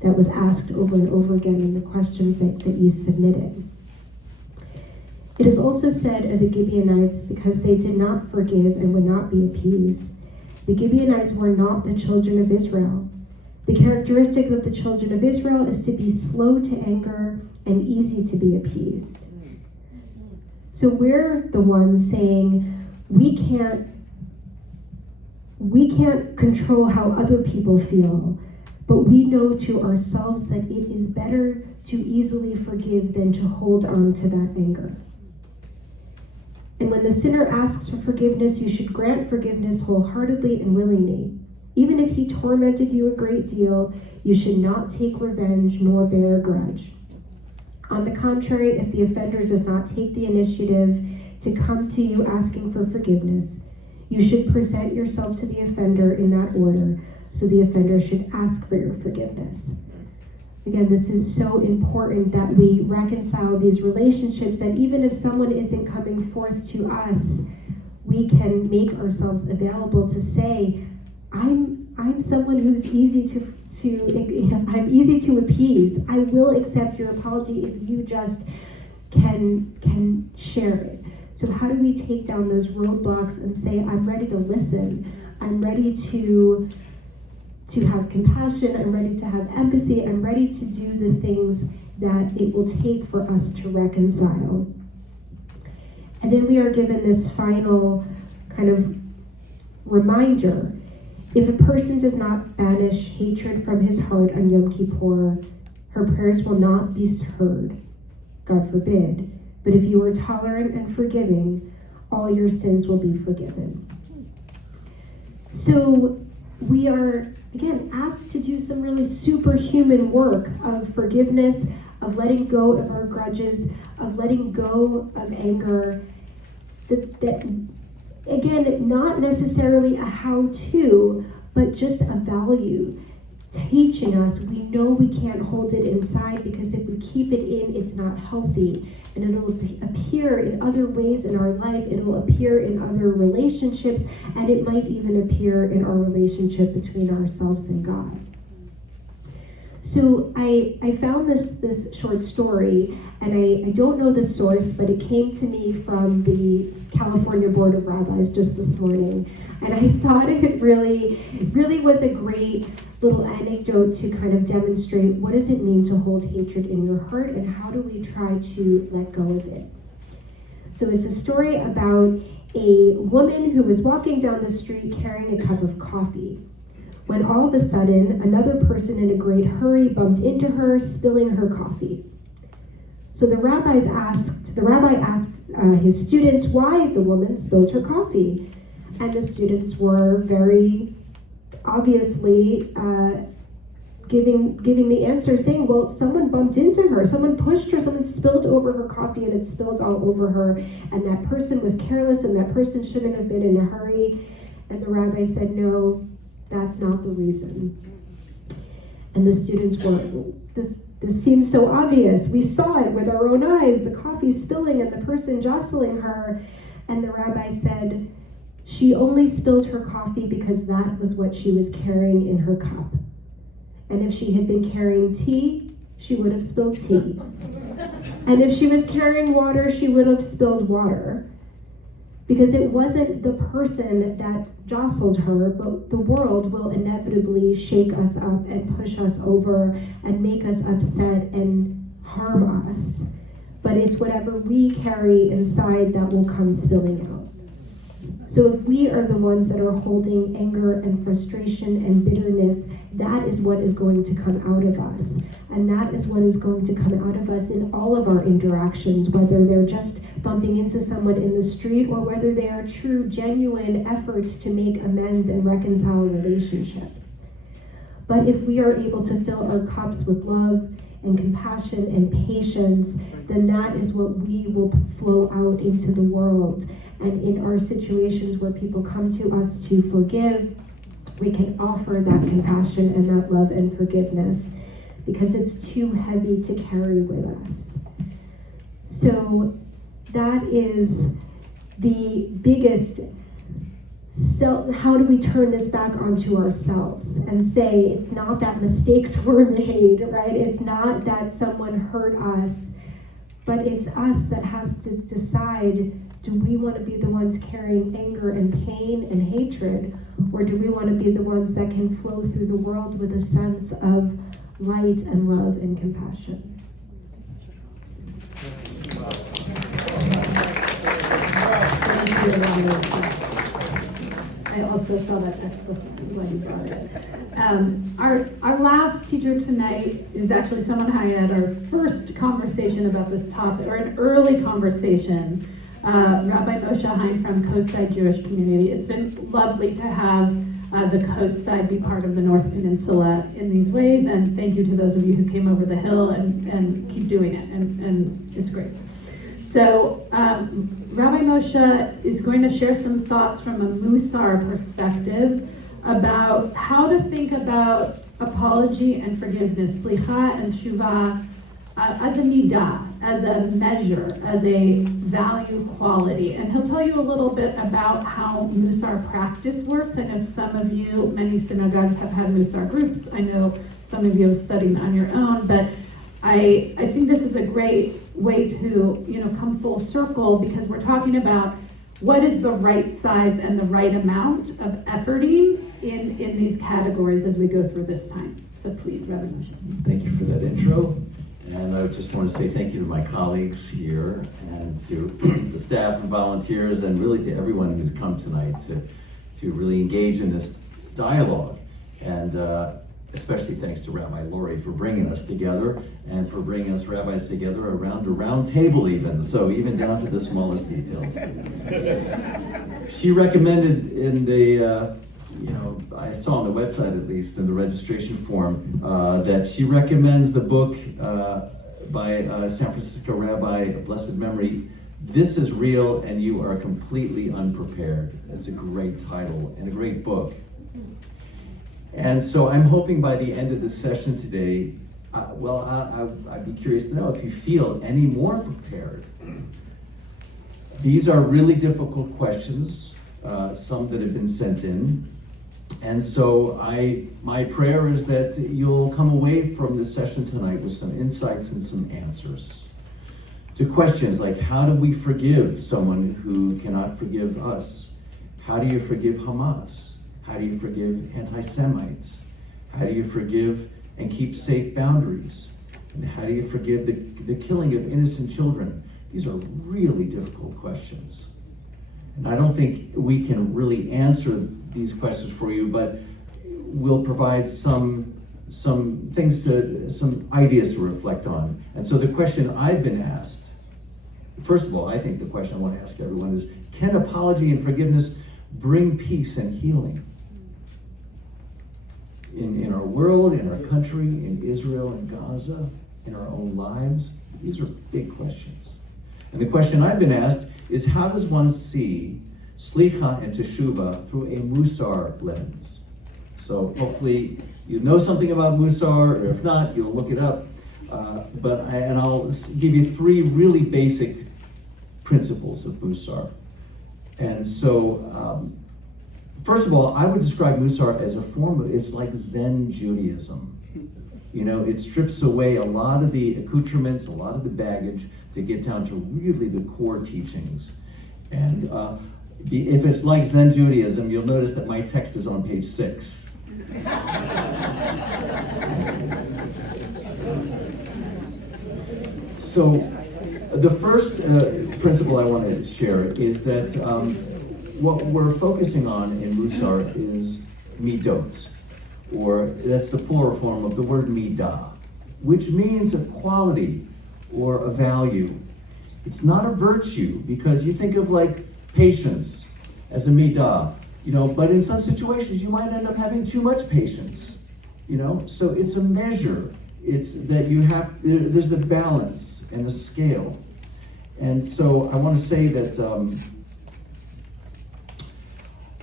that was asked over and over again in the questions that you submitted. It is also said of the Gibeonites, because they did not forgive and would not be appeased. The Gibeonites were not the children of Israel. The characteristic of the children of Israel is to be slow to anger and easy to be appeased. So we're the ones saying we can't control how other people feel, but we know to ourselves that it is better to easily forgive than to hold on to that anger. And when the sinner asks for forgiveness, you should grant forgiveness wholeheartedly and willingly. Even if he tormented you a great deal, you should not take revenge nor bear a grudge. On the contrary, if the offender does not take the initiative to come to you asking for forgiveness, you should present yourself to the offender in that order, so the offender should ask for your forgiveness. Again, this is so important that we reconcile these relationships, that even if someone isn't coming forth to us, we can make ourselves available to say, I'm someone who's I'm easy to appease. I will accept your apology if you just can share it. So how do we take down those roadblocks and say, I'm ready to listen. I'm ready to have compassion. I'm ready to have empathy. I'm ready to do the things that it will take for us to reconcile. And then we are given this final kind of reminder. If a person does not banish hatred from his heart on Yom Kippur, her prayers will not be heard, God forbid. But if you are tolerant and forgiving, all your sins will be forgiven. So we are, again, asked to do some really superhuman work of forgiveness, of letting go of our grudges, of letting go of anger. That again, not necessarily a how-to, but just a value. Teaching us, we know we can't hold it inside, because if we keep it in, it's not healthy. And it'll appear in other ways in our life, it will appear in other relationships, and it might even appear in our relationship between ourselves and God. So I found this short story, and I don't know the source, but it came to me from the California Board of Rabbis just this morning. And I thought it really was a great little anecdote to kind of demonstrate what does it mean to hold hatred in your heart, and how do we try to let go of it. So it's a story about a woman who was walking down the street carrying a cup of coffee, when all of a sudden another person in a great hurry bumped into her, spilling her coffee. So the rabbi asked his students why the woman spilled her coffee. And the students were very obviously giving the answer, saying, well, someone bumped into her, someone pushed her, someone spilled over her coffee, and it spilled all over her, and that person was careless, and that person shouldn't have been in a hurry. And the rabbi said, no, that's not the reason. And the students were, this seems so obvious. We saw it with our own eyes, the coffee spilling and the person jostling her. And the rabbi said, she only spilled her coffee because that was what she was carrying in her cup. And if she had been carrying tea, she would have spilled tea. And if she was carrying water, she would have spilled water. Because it wasn't the person that jostled her, but the world will inevitably shake us up and push us over and make us upset and harm us. But it's whatever we carry inside that will come spilling out. So if we are the ones that are holding anger and frustration and bitterness, that is what is going to come out of us. And that is what is going to come out of us in all of our interactions, whether they're just bumping into someone in the street or whether they are true, genuine efforts to make amends and reconcile relationships. But if we are able to fill our cups with love and compassion and patience, then that is what we will flow out into the world. And in our situations where people come to us to forgive, we can offer that compassion and that love and forgiveness, because it's too heavy to carry with us. So that is the biggest how do we turn this back onto ourselves and say it's not that mistakes were made, right? It's not that someone hurt us, but it's us that has to decide, do we want to be the ones carrying anger and pain and hatred, or do we want to be the ones that can flow through the world with a sense of light and love and compassion? I also saw that text this morning when you brought it. Our last teacher tonight is actually someone I had our first conversation about this topic, or an early conversation, Rabbi Moshe Heyn from Coastside Jewish Community. It's been lovely to have the Coastside be part of the North Peninsula in these ways. And thank you to those of you who came over the hill and keep doing it. And it's great. So Rabbi Moshe is going to share some thoughts from a Musar perspective about how to think about apology and forgiveness, Slichah and Teshuvah, as a midah, as a measure, as a value quality. And he'll tell you a little bit about how Musar practice works. I know some of you, many synagogues have had Musar groups. I know some of you have studied on your own, but I think this is a great way to come full circle, because we're talking about what is the right size and the right amount of efforting in these categories as we go through this time. So please, Rabbi Moshe. Thank you for that intro. And I just want to say thank you to my colleagues here and to the staff and volunteers, and really to everyone who's come tonight to really engage in this dialogue. And especially thanks to Rabbi Laurie for bringing us together and for bringing us rabbis together around a round table even, so even down to the smallest details. She recommended in the, I saw on the website at least, in the registration form, that she recommends the book by San Francisco rabbi of blessed memory, This is Real and You Are Completely Unprepared. It's a great title and a great book. And so I'm hoping by the end of this session today, I'd be curious to know if you feel any more prepared. These are really difficult questions, some that have been sent in. And so my prayer is that you'll come away from this session tonight with some insights and some answers to questions like, how do we forgive someone who cannot forgive us? How do you forgive Hamas? How do you forgive anti-Semites? How do you forgive and keep safe boundaries? And how do you forgive the killing of innocent children? These are really difficult questions. And I don't think we can really answer these questions for you, but we'll provide some ideas to reflect on. And so the question I've been asked, first of all, I think the question I want to ask everyone is, can apology and forgiveness bring peace and healing in our world, in our country, in Israel and Gaza, in our own lives? These are big questions. And the question I've been asked is, how does one see Slichah and Teshuvah through a Musar lens? So hopefully you know something about Musar, or if not, you'll look it up. And I'll give you three really basic principles of Musar. And so, first of all, I would describe Musar as a form of, it's like Zen Judaism. It strips away a lot of the accoutrements, a lot of the baggage to get down to really the core teachings. And if it's like Zen Judaism, you'll notice that my text is on page 6. So the first principle I want to share is that what we're focusing on in Musar is midot, or that's the plural form of the word midah, which means a quality or a value. It's not a virtue, because you think of like patience as a midah, but in some situations you might end up having too much patience, so it's a measure. It's that there's a balance and a scale. And so I want to say that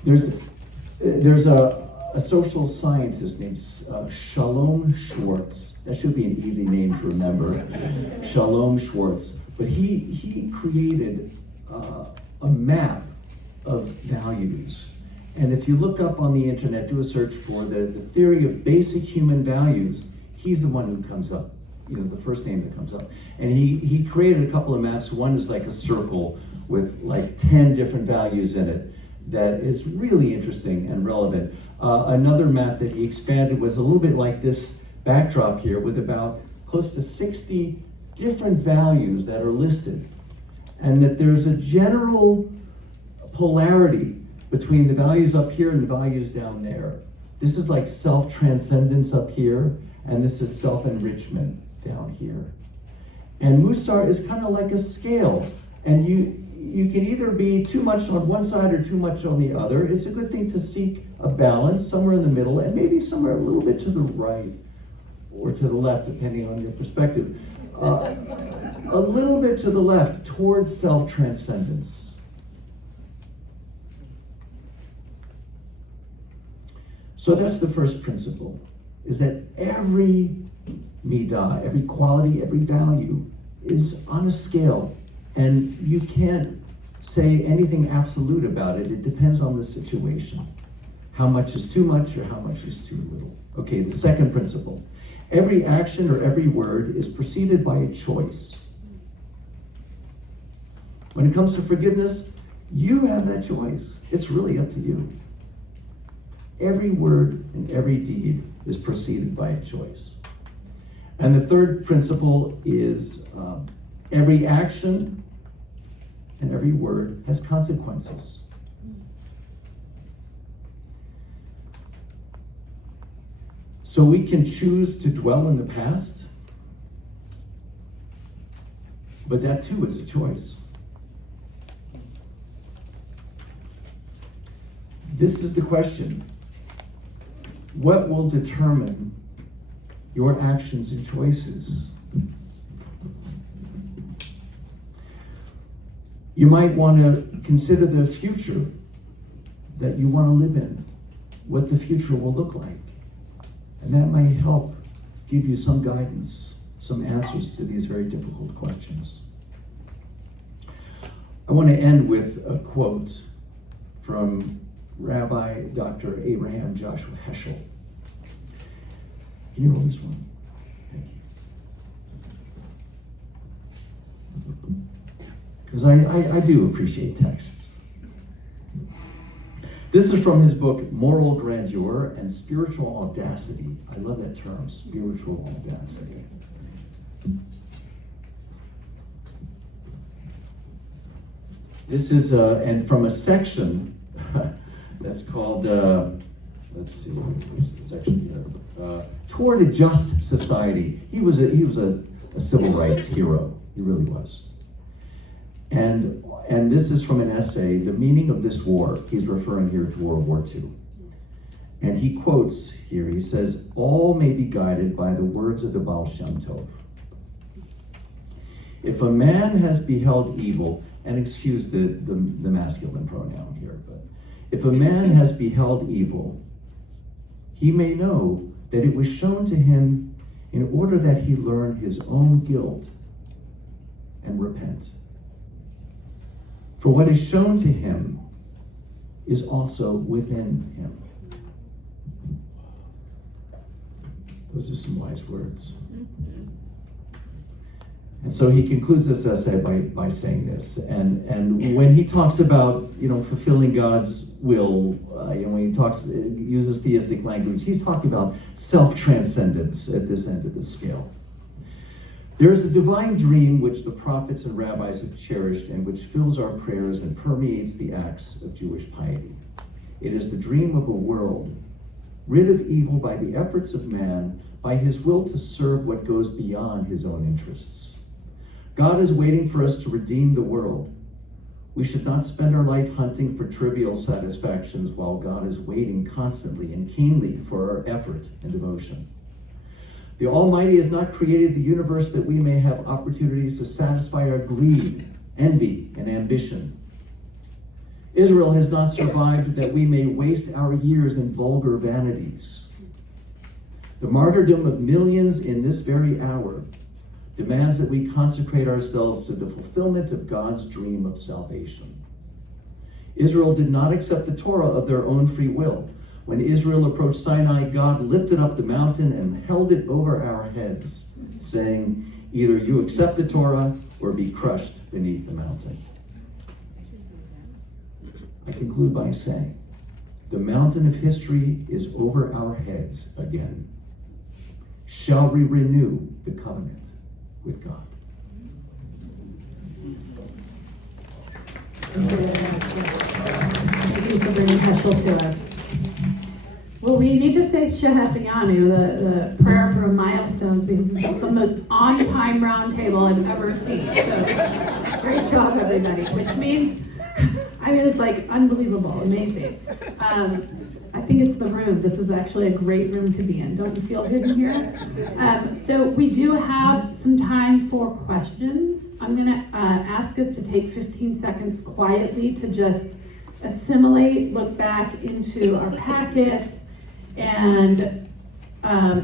there's a social scientist named Sholom Schwartz. That should be an easy name to remember. Sholom Schwartz. But he created a map of values. And if you look up on the internet, do a search for the theory of basic human values, he's the one who comes up, the first name that comes up. And he created a couple of maps. One is like a circle with like 10 different values in it that is really interesting and relevant. Another map that he expanded was a little bit like this backdrop here, with about close to 60 different values that are listed. And that there's a general polarity between the values up here and the values down there. This is like self-transcendence up here, and this is self-enrichment down here. And Musar is kind of like a scale, and you can either be too much on one side or too much on the other. It's a good thing to seek a balance somewhere in the middle, and maybe somewhere a little bit to the right or to the left, depending on your perspective. A little bit to the left towards self-transcendence. So that's the first principle, is that every midah, every quality, every value is on a scale, and you can't say anything absolute about it. It depends on the situation. How much is too much or how much is too little? Okay, the second principle. Every action or every word is preceded by a choice. When it comes to forgiveness, you have that choice. It's really up to you. Every word and every deed is preceded by a choice. And the third principle is every action and every word has consequences. So we can choose to dwell in the past, but that too is a choice. This is the question. What will determine your actions and choices? You might want to consider the future that you want to live in, what the future will look like. And that might help give you some guidance, some answers to these very difficult questions. I want to end with a quote from Rabbi Dr. Abraham Joshua Heschel. Can you roll this one? Thank you. Because I do appreciate texts. This is from his book, Moral Grandeur and Spiritual Audacity. I love that term, spiritual audacity. This is, and from a section that's called, let's see, where's the section here? Toward a Just Society. He was a civil rights hero. He really was. And this is from an essay, The Meaning of This War. He's referring here to World War II. And he quotes here, he says, all may be guided by the words of the Baal Shem Tov. If a man has beheld evil, and excuse the masculine pronoun here, but if a man has beheld evil, he may know that it was shown to him in order that he learn his own guilt and repent. For what is shown to him is also within him. Those are some wise words. And so he concludes this essay by saying this. And when he talks about, fulfilling God's will, when he uses theistic language, he's talking about self-transcendence at this end of the scale. There is a divine dream which the prophets and rabbis have cherished and which fills our prayers and permeates the acts of Jewish piety. It is the dream of a world rid of evil by the efforts of man, by his will to serve what goes beyond his own interests. God is waiting for us to redeem the world. We should not spend our life hunting for trivial satisfactions while God is waiting constantly and keenly for our effort and devotion. The Almighty has not created the universe that we may have opportunities to satisfy our greed, envy, and ambition. Israel has not survived that we may waste our years in vulgar vanities. The martyrdom of millions in this very hour demands that we consecrate ourselves to the fulfillment of God's dream of salvation. Israel did not accept the Torah of their own free will. When Israel approached Sinai, God lifted up the mountain and held it over our heads, saying, either you accept the Torah or be crushed beneath the mountain. I conclude by saying, the mountain of history is over our heads again. Shall we renew the covenant with God? Thank you for bringing Heschel to us. Well, we need to say Shehecheyanu, the prayer for milestones, because this is the most on-time round table I've ever seen. So, great job, everybody. Which means, it's like unbelievable, amazing. I think it's the room. This is actually a great room to be in. Don't you feel hidden here? So we do have some time for questions. I'm gonna ask us to take 15 seconds quietly to just assimilate, look back into our packets, and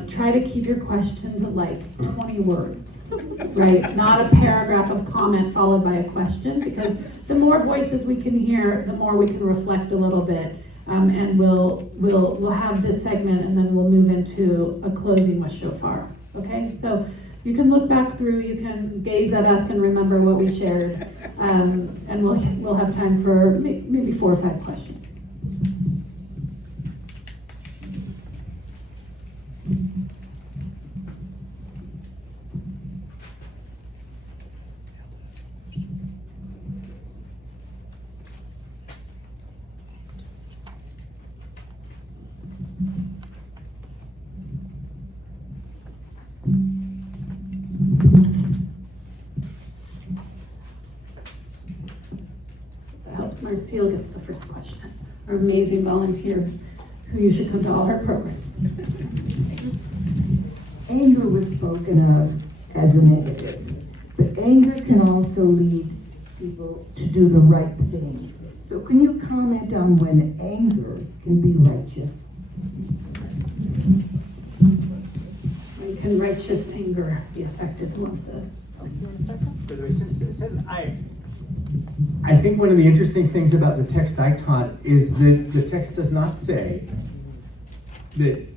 try to keep your question to like 20 words, right? Not a paragraph of comment followed by a question, because the more voices we can hear, the more we can reflect a little bit. And we'll have this segment, and then we'll move into a closing with shofar. Okay, so you can look back through, you can gaze at us and remember what we shared, and we'll have time for maybe 4 or 5 questions. Marcel gets the first question. Our amazing volunteer, who you should come to all our programs. Anger was spoken of as a negative, but anger can also lead people to do the right things. So can you comment on when anger can be righteous? When can righteous anger be effective? Who wants to? I think one of the interesting things about the text I taught is that the text does not say that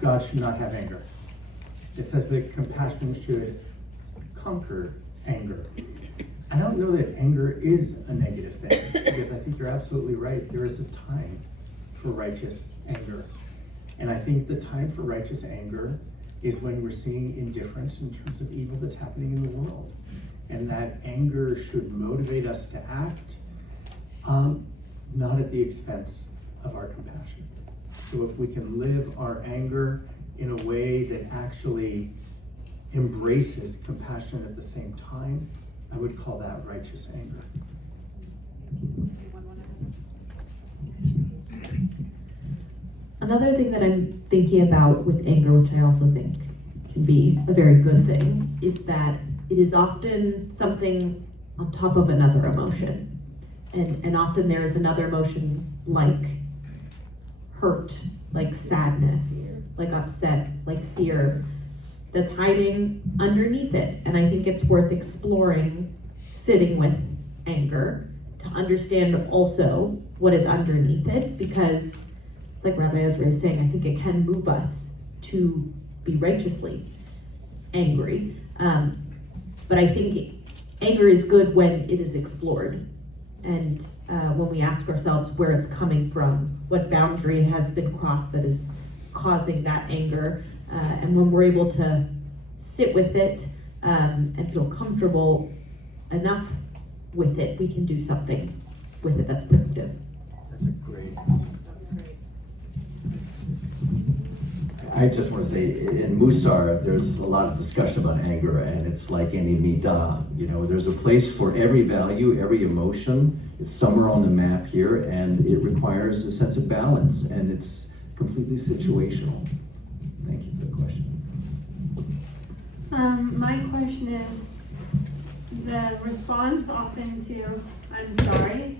God should not have anger. It says that compassion should conquer anger. I don't know that anger is a negative thing, because I think you're absolutely right. There is a time for righteous anger. And I think the time for righteous anger is when we're seeing indifference in terms of evil that's happening in the world. And that anger should motivate us to act, not at the expense of our compassion. So if we can live our anger in a way that actually embraces compassion at the same time, I would call that righteous anger. Another thing that I'm thinking about with anger, which I also think can be a very good thing, is that it is often something on top of another emotion. And often there is another emotion like hurt, like sadness, like upset, like fear, that's hiding underneath it. And I think it's worth exploring, sitting with anger, to understand also what is underneath it, because like Rabbi Ezray is saying, I think it can move us to be righteously angry. But I think anger is good when it is explored, and when we ask ourselves where it's coming from, what boundary has been crossed that is causing that anger, and when we're able to sit with it and feel comfortable enough with it, we can do something with it that's productive. That's a great. I just want to say, in Musar, there's a lot of discussion about anger, and it's like any midah. You know, there's a place for every value, every emotion. It's somewhere on the map here, and it requires a sense of balance, and it's completely situational. Thank you for the question. My question is, the response often to "I'm sorry"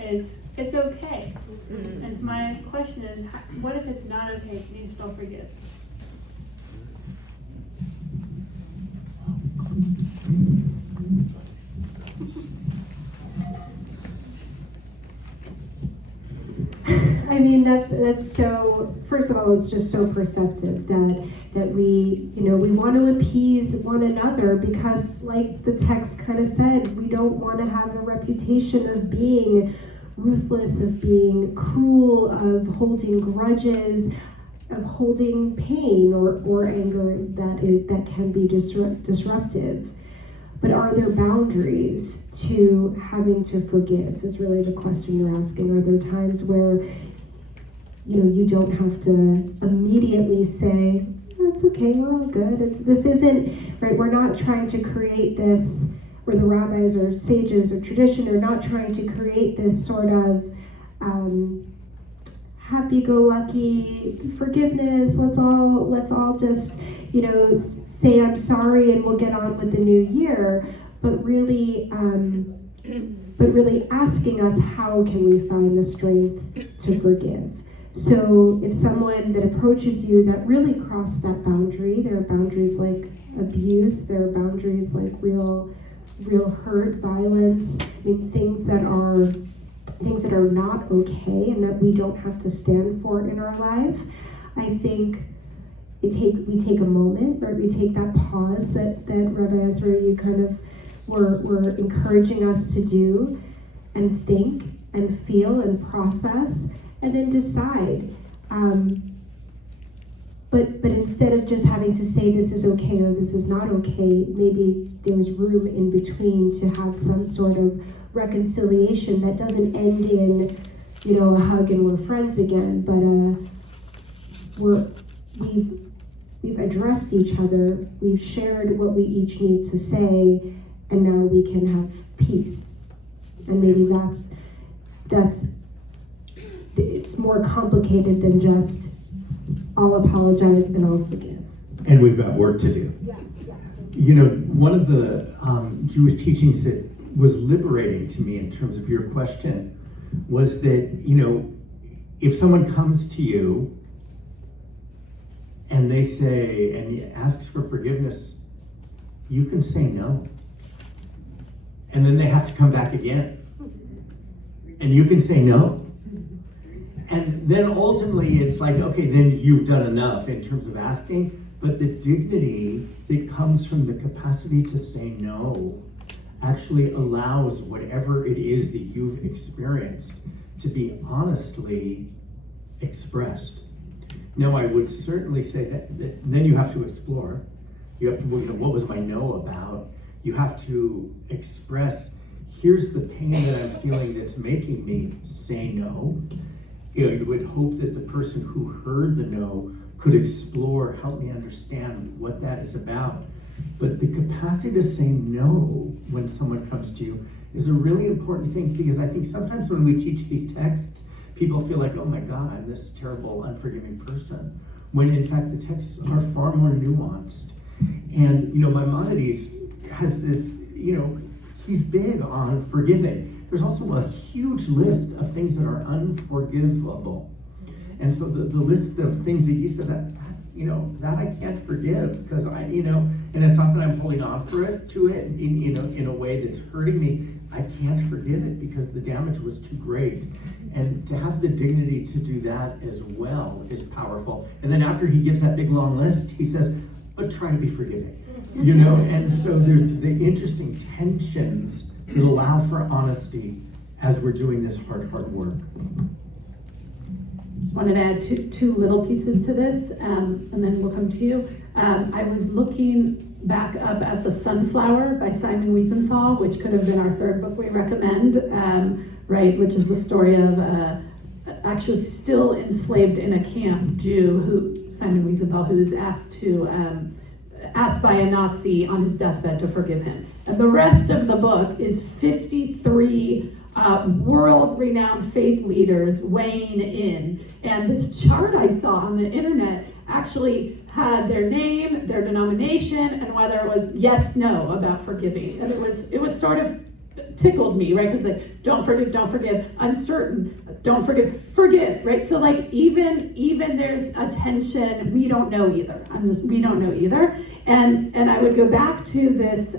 is "It's okay." And so my question is, what if it's not okay? Can you still forgive? I mean, that's so, first of all, it's just so perceptive that we, we want to appease one another because, like the text kind of said, we don't want to have a reputation of being ruthless, of being cruel, of holding grudges, of holding pain or anger that can be disruptive. But are there boundaries to having to forgive is really the question you're asking. Are there times where you don't have to immediately say, it's okay, we're all good. This isn't, right, we're not trying to create this, or the rabbis or sages or tradition are not trying to create this sort of happy-go-lucky forgiveness. Let's all just, say I'm sorry and we'll get on with the new year. But really asking us, how can we find the strength to forgive? So if someone that approaches you that really crossed that boundary, there are boundaries like abuse, there are boundaries like real hurt, violence, things that are not okay and that we don't have to stand for in our life. I think we take a moment, right? We take that pause that Rabbi Ezray, you kind of were encouraging us to do, and think and feel and process, and then decide. But instead of just having to say this is okay or this is not okay, maybe there's room in between to have some sort of reconciliation that doesn't end in, a hug and we're friends again, but we've addressed each other, we've shared what we each need to say, and now we can have peace. And maybe it's more complicated than just I'll apologize and I'll forgive. And we've got work to do. One of the Jewish teachings that was liberating to me in terms of your question was that, if someone comes to you and they say, and asks for forgiveness, you can say no. And then they have to come back again. And you can say no. And then ultimately it's like, okay, then you've done enough in terms of asking, but the dignity that comes from the capacity to say no actually allows whatever it is that you've experienced to be honestly expressed. Now, I would certainly say that then you have to explore. You have to, what was my no about? You have to express, here's the pain that I'm feeling that's making me say no. You would hope that the person who heard the no could explore, help me understand what that is about. But the capacity to say no when someone comes to you is a really important thing, because I think sometimes when we teach these texts, people feel like, oh my God, I'm this terrible, unforgiving person. When in fact the texts are far more nuanced. And Maimonides has this, he's big on forgiving. There's also a huge list of things that are unforgivable. And so the list of things that he said that I can't forgive because and it's not that I'm holding on to it in a way that's hurting me. I can't forgive it because the damage was too great. And to have the dignity to do that as well is powerful. And then after he gives that big long list, he says, but try to be forgiving. And so there's the interesting tensions that allow for honesty as we're doing this hard work. Just wanted to add two little pieces to this, and then we'll come to you. I was looking back up at The Sunflower by Simon Wiesenthal, which could have been our third book we recommend, which is the story of actually still enslaved in a camp Jew, Simon Wiesenthal, who is asked by a Nazi on his deathbed to forgive him. And the rest of the book is 53 world-renowned faith leaders weighing in. And this chart I saw on the internet actually had their name, their denomination, and whether it was yes, no about forgiving. And it was sort of tickled me, right? Because like, don't forgive, uncertain, don't forgive, right? So like even there's a tension, we don't know either. We don't know either. And I would go back to this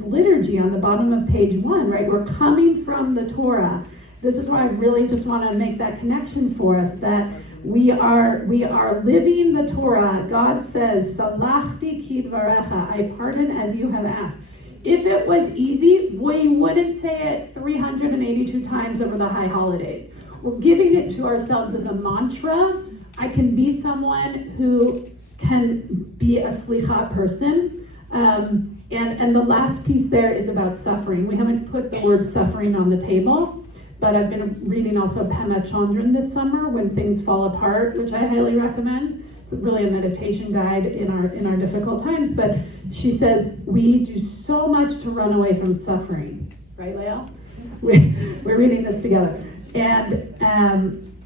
liturgy on the bottom of page 1, right? We're coming from the Torah. This is where I really just want to make that connection for us, that we are living the Torah. God says, Salachti kidvarecha, I pardon as you have asked. If it was easy, we wouldn't say it 382 times over the high holidays. We're giving it to ourselves as a mantra. I can be someone who can be a Slichah person. And the last piece there is about suffering. We haven't put the word suffering on the table, but I've been reading also Pema Chandran this summer, When Things Fall Apart, which I highly recommend. It's really a meditation guide in our difficult times, but she says we do so much to run away from suffering, right, Lael? We're reading this together, and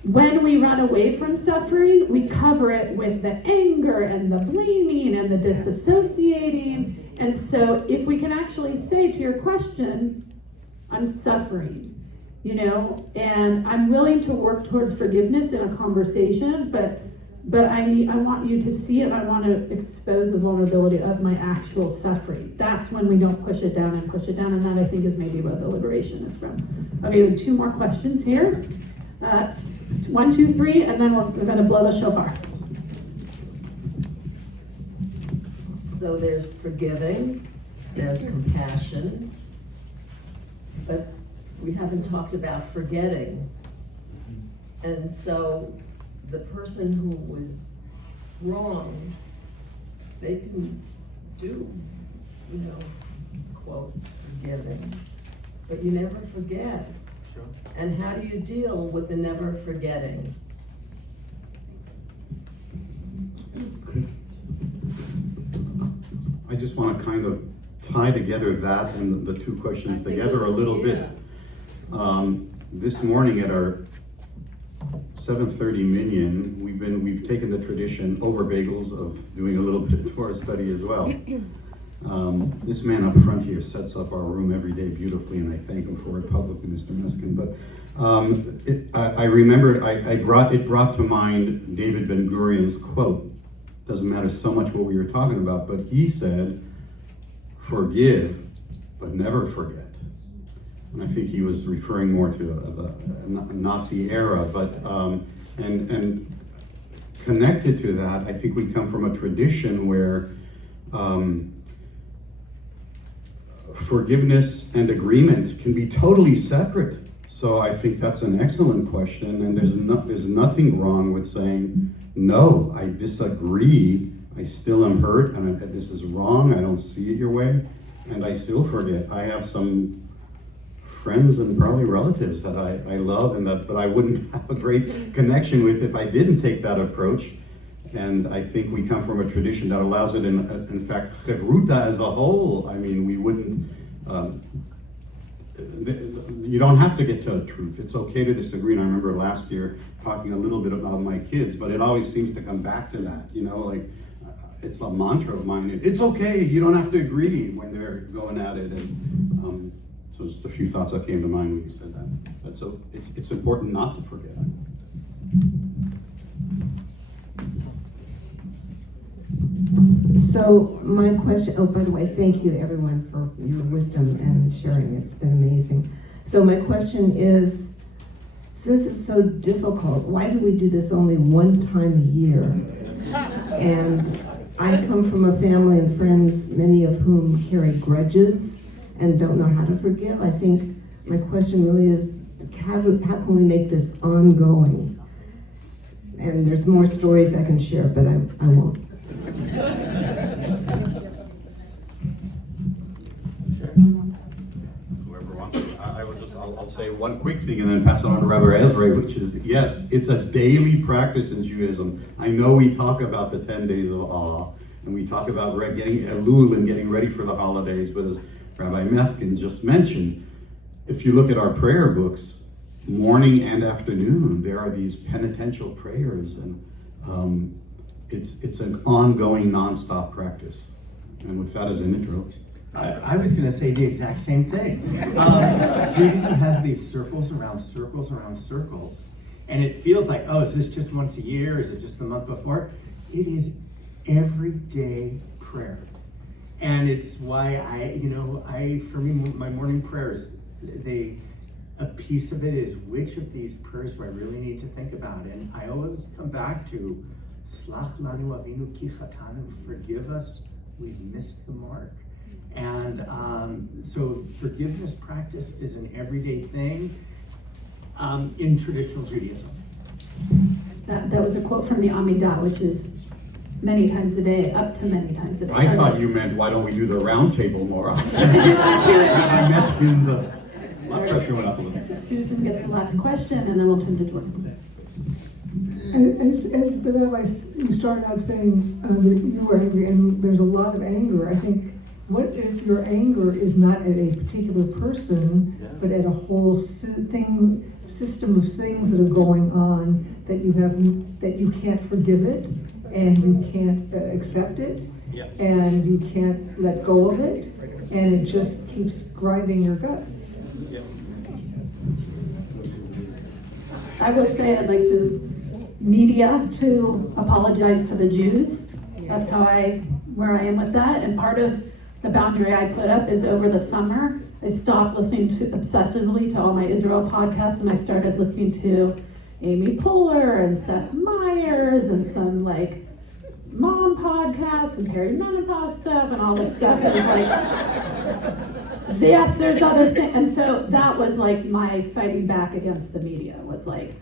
when we run away from suffering, we cover it with the anger and the blaming and the disassociating. And so if we can actually say to your question, I'm suffering, and I'm willing to work towards forgiveness in a conversation, but I want you to see it. I want to expose the vulnerability of my actual suffering. That's when we don't push it down, and that I think is maybe where the liberation is from. Okay, we have 2 more questions here. 1, 2, 3, and then we're going to blow the shofar. So there's forgiving, there's compassion, but we haven't talked about forgetting. And so the person who was wrong, they can do, quotes, forgiving, but you never forget. Sure. And how do you deal with the never forgetting? I just want to kind of tie together that and the 2 questions together a little bit. This morning at our 7:30 minyan, we've taken the tradition over bagels of doing a little bit of Torah study as well. This man up front here sets up our room every day beautifully, and I thank him for it publicly, Mr. Matzkin. But I remembered, it brought to mind David Ben-Gurion's quote. Doesn't matter so much what we were talking about, but he said, "Forgive, but never forget." And I think he was referring more to the Nazi era, but and connected to that, I think we come from a tradition where forgiveness and agreement can be totally separate. So I think that's an excellent question, and there's nothing wrong with saying, no, I disagree, I still am hurt, and this is wrong, I don't see it your way, and I still forget. I have some friends and probably relatives that I love, but I wouldn't have a great connection with if I didn't take that approach. And I think we come from a tradition that allows it. In fact, Chevruta as a whole, I mean, we wouldn't, you don't have to get to a truth. It's okay to disagree. And I remember last year talking a little bit about my kids, but it always seems to come back to that, it's a mantra of mine. It's okay, you don't have to agree when they're going at it. And so just a few thoughts that came to mind when you said that. So it's important not to forget. So my question, oh, by the way, thank you everyone for your wisdom and sharing. It's been amazing. So my question is, since it's so difficult, why do we do this only one time a year? And I come from a family and friends, many of whom carry grudges and don't know how to forgive. I think my question really is, how can we make this ongoing? And there's more stories I can share, but I won't. Whoever wants to, I'll say one quick thing and then pass it on to Rabbi Ezray, which is, yes, it's a daily practice in Judaism. I know we talk about the 10 days of awe, and we talk about getting Elul and getting ready for the holidays, but as Rabbi Matzkin just mentioned, if you look at our prayer books, morning and afternoon, there are these penitential prayers, and it's an ongoing, non-stop practice. And with that as an intro. I was going to say the exact same thing. Judaism has these circles around circles around circles, and it feels like, oh, is this just once a year? Is it just the month before? It is everyday prayer. And it's why for me, my morning prayers, a piece of it is, which of these prayers do I really need to think about? And I always come back to, Slach lanu avinu ki chatanu, forgive us, we've missed the mark. And so forgiveness practice is an everyday thing in traditional Judaism. That was a quote from the Amidah, which is many times a day, up to many times a day. I thought you meant, why don't we do the round table more often? Rabbi Matzkin's blood pressure went up a little. Susan gets the last question, and then we'll turn to Jordan. As the rabbi, you started out saying that you were angry, and there's a lot of anger. I think what if your anger is not at a particular person, but at a whole system of things that are going on that you can't forgive it, and you can't accept it, and you can't let go of it, and it just keeps grinding your guts. I would say I'd like the media to apologize to the Jews. That's where I am with that. And part of the boundary I put up is over the summer, I stopped listening obsessively to all my Israel podcasts, and I started listening to Amy Poehler and Seth Meyers and some like mom podcasts and perimenopause stuff and all this stuff. It was like, yes, there's other things. And so that was like my fighting back against the media, was like,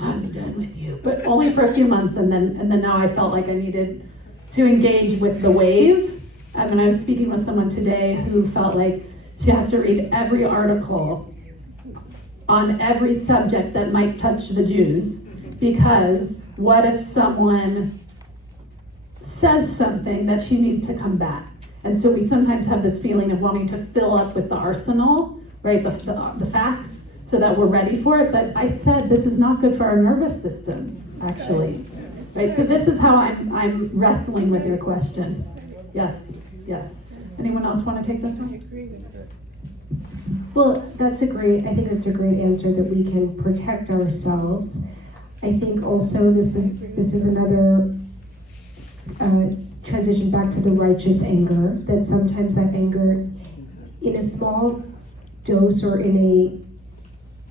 I'm done with you. But only for a few months, and then now I felt like I needed to engage with the wave. I mean, I was speaking with someone today who felt like she has to read every article on every subject that might touch the Jews, because what if someone says something that she needs to combat? And so we sometimes have this feeling of wanting to fill up with the arsenal, right, the facts, so that we're ready for it. But I said this is not good for our nervous system, actually. Right, so this is how I'm wrestling with your question. Yes. Anyone else want to take this one? Well, I think that's a great answer, that we can protect ourselves. I think also this is another transition back to the righteous anger, that sometimes that anger in a small dose or in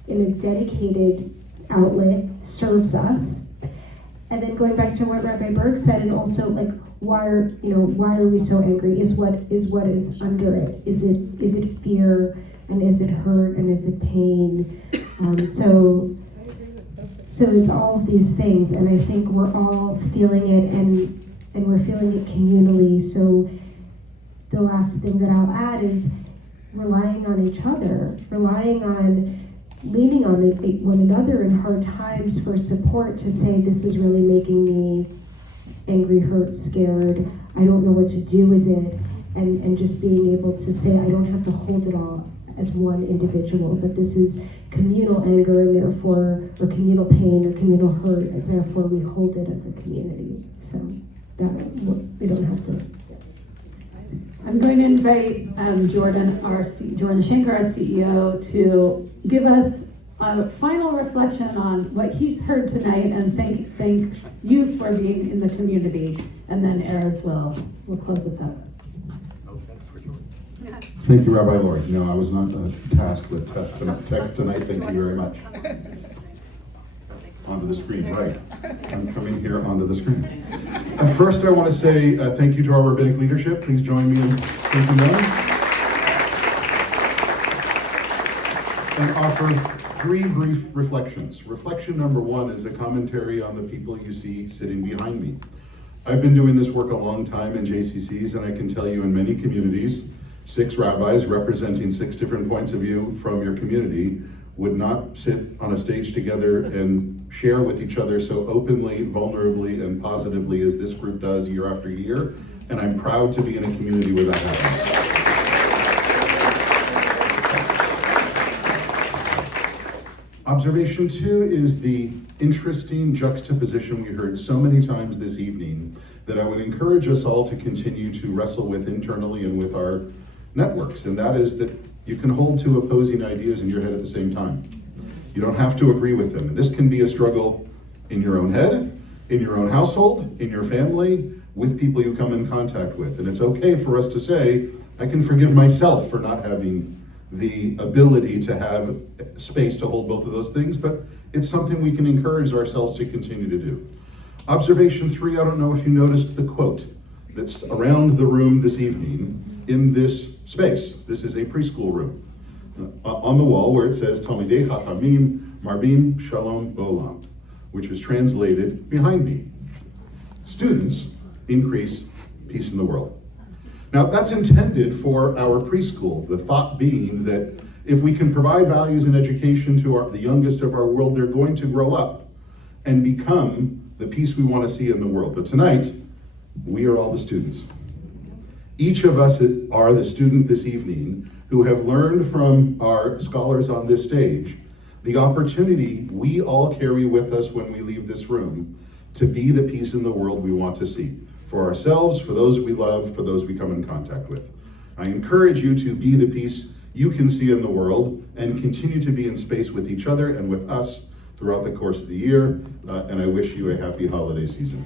a dedicated outlet serves us. And then going back to what Rabbi Berg said, and also like why are we so angry? Is what is under it? Is it fear, and is it hurt, and is it pain? So it's all of these things, and I think we're all feeling it, and we're feeling it communally. So the last thing that I'll add is relying on each other, leaning on one another in hard times for support, to say, this is really making me angry, hurt, scared, I don't know what to do with it, and just being able to say, I don't have to hold it all as one individual, but this is communal anger, and therefore, or communal pain, or communal hurt, and therefore we hold it as a community, so that we don't have to. I'm going to invite Jordan Schenker, our CEO, to give us a final reflection on what he's heard tonight, and thank you for being in the community, and then Erez will close us up. Thank you, Rabbi Laurie. No, I was not tasked with text tonight. Thank you very much. Onto the screen, right. I'm coming here onto the screen. First, I want to say thank you to our rabbinic leadership. Please join me in thanking them. And offer 3 brief reflections. Reflection number 1 is a commentary on the people you see sitting behind me. I've been doing this work a long time in JCCs, and I can tell you in many communities, 6 rabbis representing 6 different points of view from your community would not sit on a stage together and share with each other so openly, vulnerably, and positively as this group does year after year. And I'm proud to be in a community where that happens. Observation 2 is the interesting juxtaposition we heard so many times this evening that I would encourage us all to continue to wrestle with internally and with our networks, and that is that you can hold 2 opposing ideas in your head at the same time. You don't have to agree with them. This can be a struggle in your own head, in your own household, in your family, with people you come in contact with. And it's okay for us to say, I can forgive myself for not having the ability to have space to hold both of those things, but it's something we can encourage ourselves to continue to do. Observation 3, I don't know if you noticed the quote that's around the room this evening in this space. This is a preschool room. On the wall where it says, Talmidei Chachamim Marbim Shalom Bolam, which is translated behind me. Students increase peace in the world. Now that's intended for our preschool, the thought being that if we can provide values and education to the youngest of our world, they're going to grow up and become the peace we want to see in the world. But tonight, we are all the students. Each of us are the student this evening who have learned from our scholars on this stage the opportunity we all carry with us when we leave this room to be the peace in the world we want to see, for ourselves, for those we love, for those we come in contact with. I encourage you to be the peace you can see in the world and continue to be in space with each other and with us throughout the course of the year, and I wish you a happy holiday season.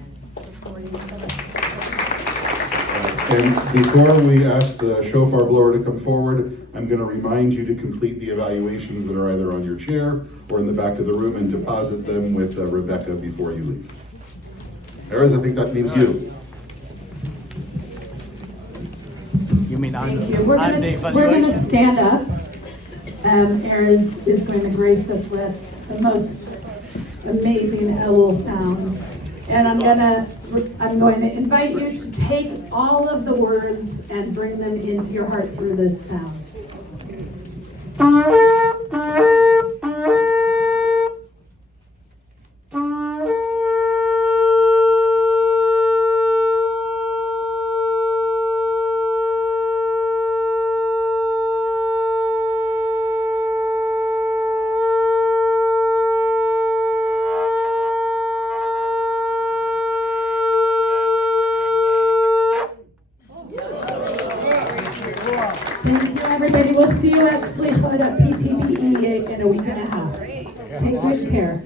And before we ask the shofar blower to come forward, I'm going to remind you to complete the evaluations that are either on your chair or in the back of the room and deposit them with Rebecca before you leave. Erez, I think that means you. You mean Thank you. We're gonna stand up. Erez is going to grace us with the most amazing Elul sounds. And I'm going to invite you to take all of the words and bring them into your heart through this sound. Thank you, everybody. We'll see you at Slichah at PTBE in a week and a half. Take good care.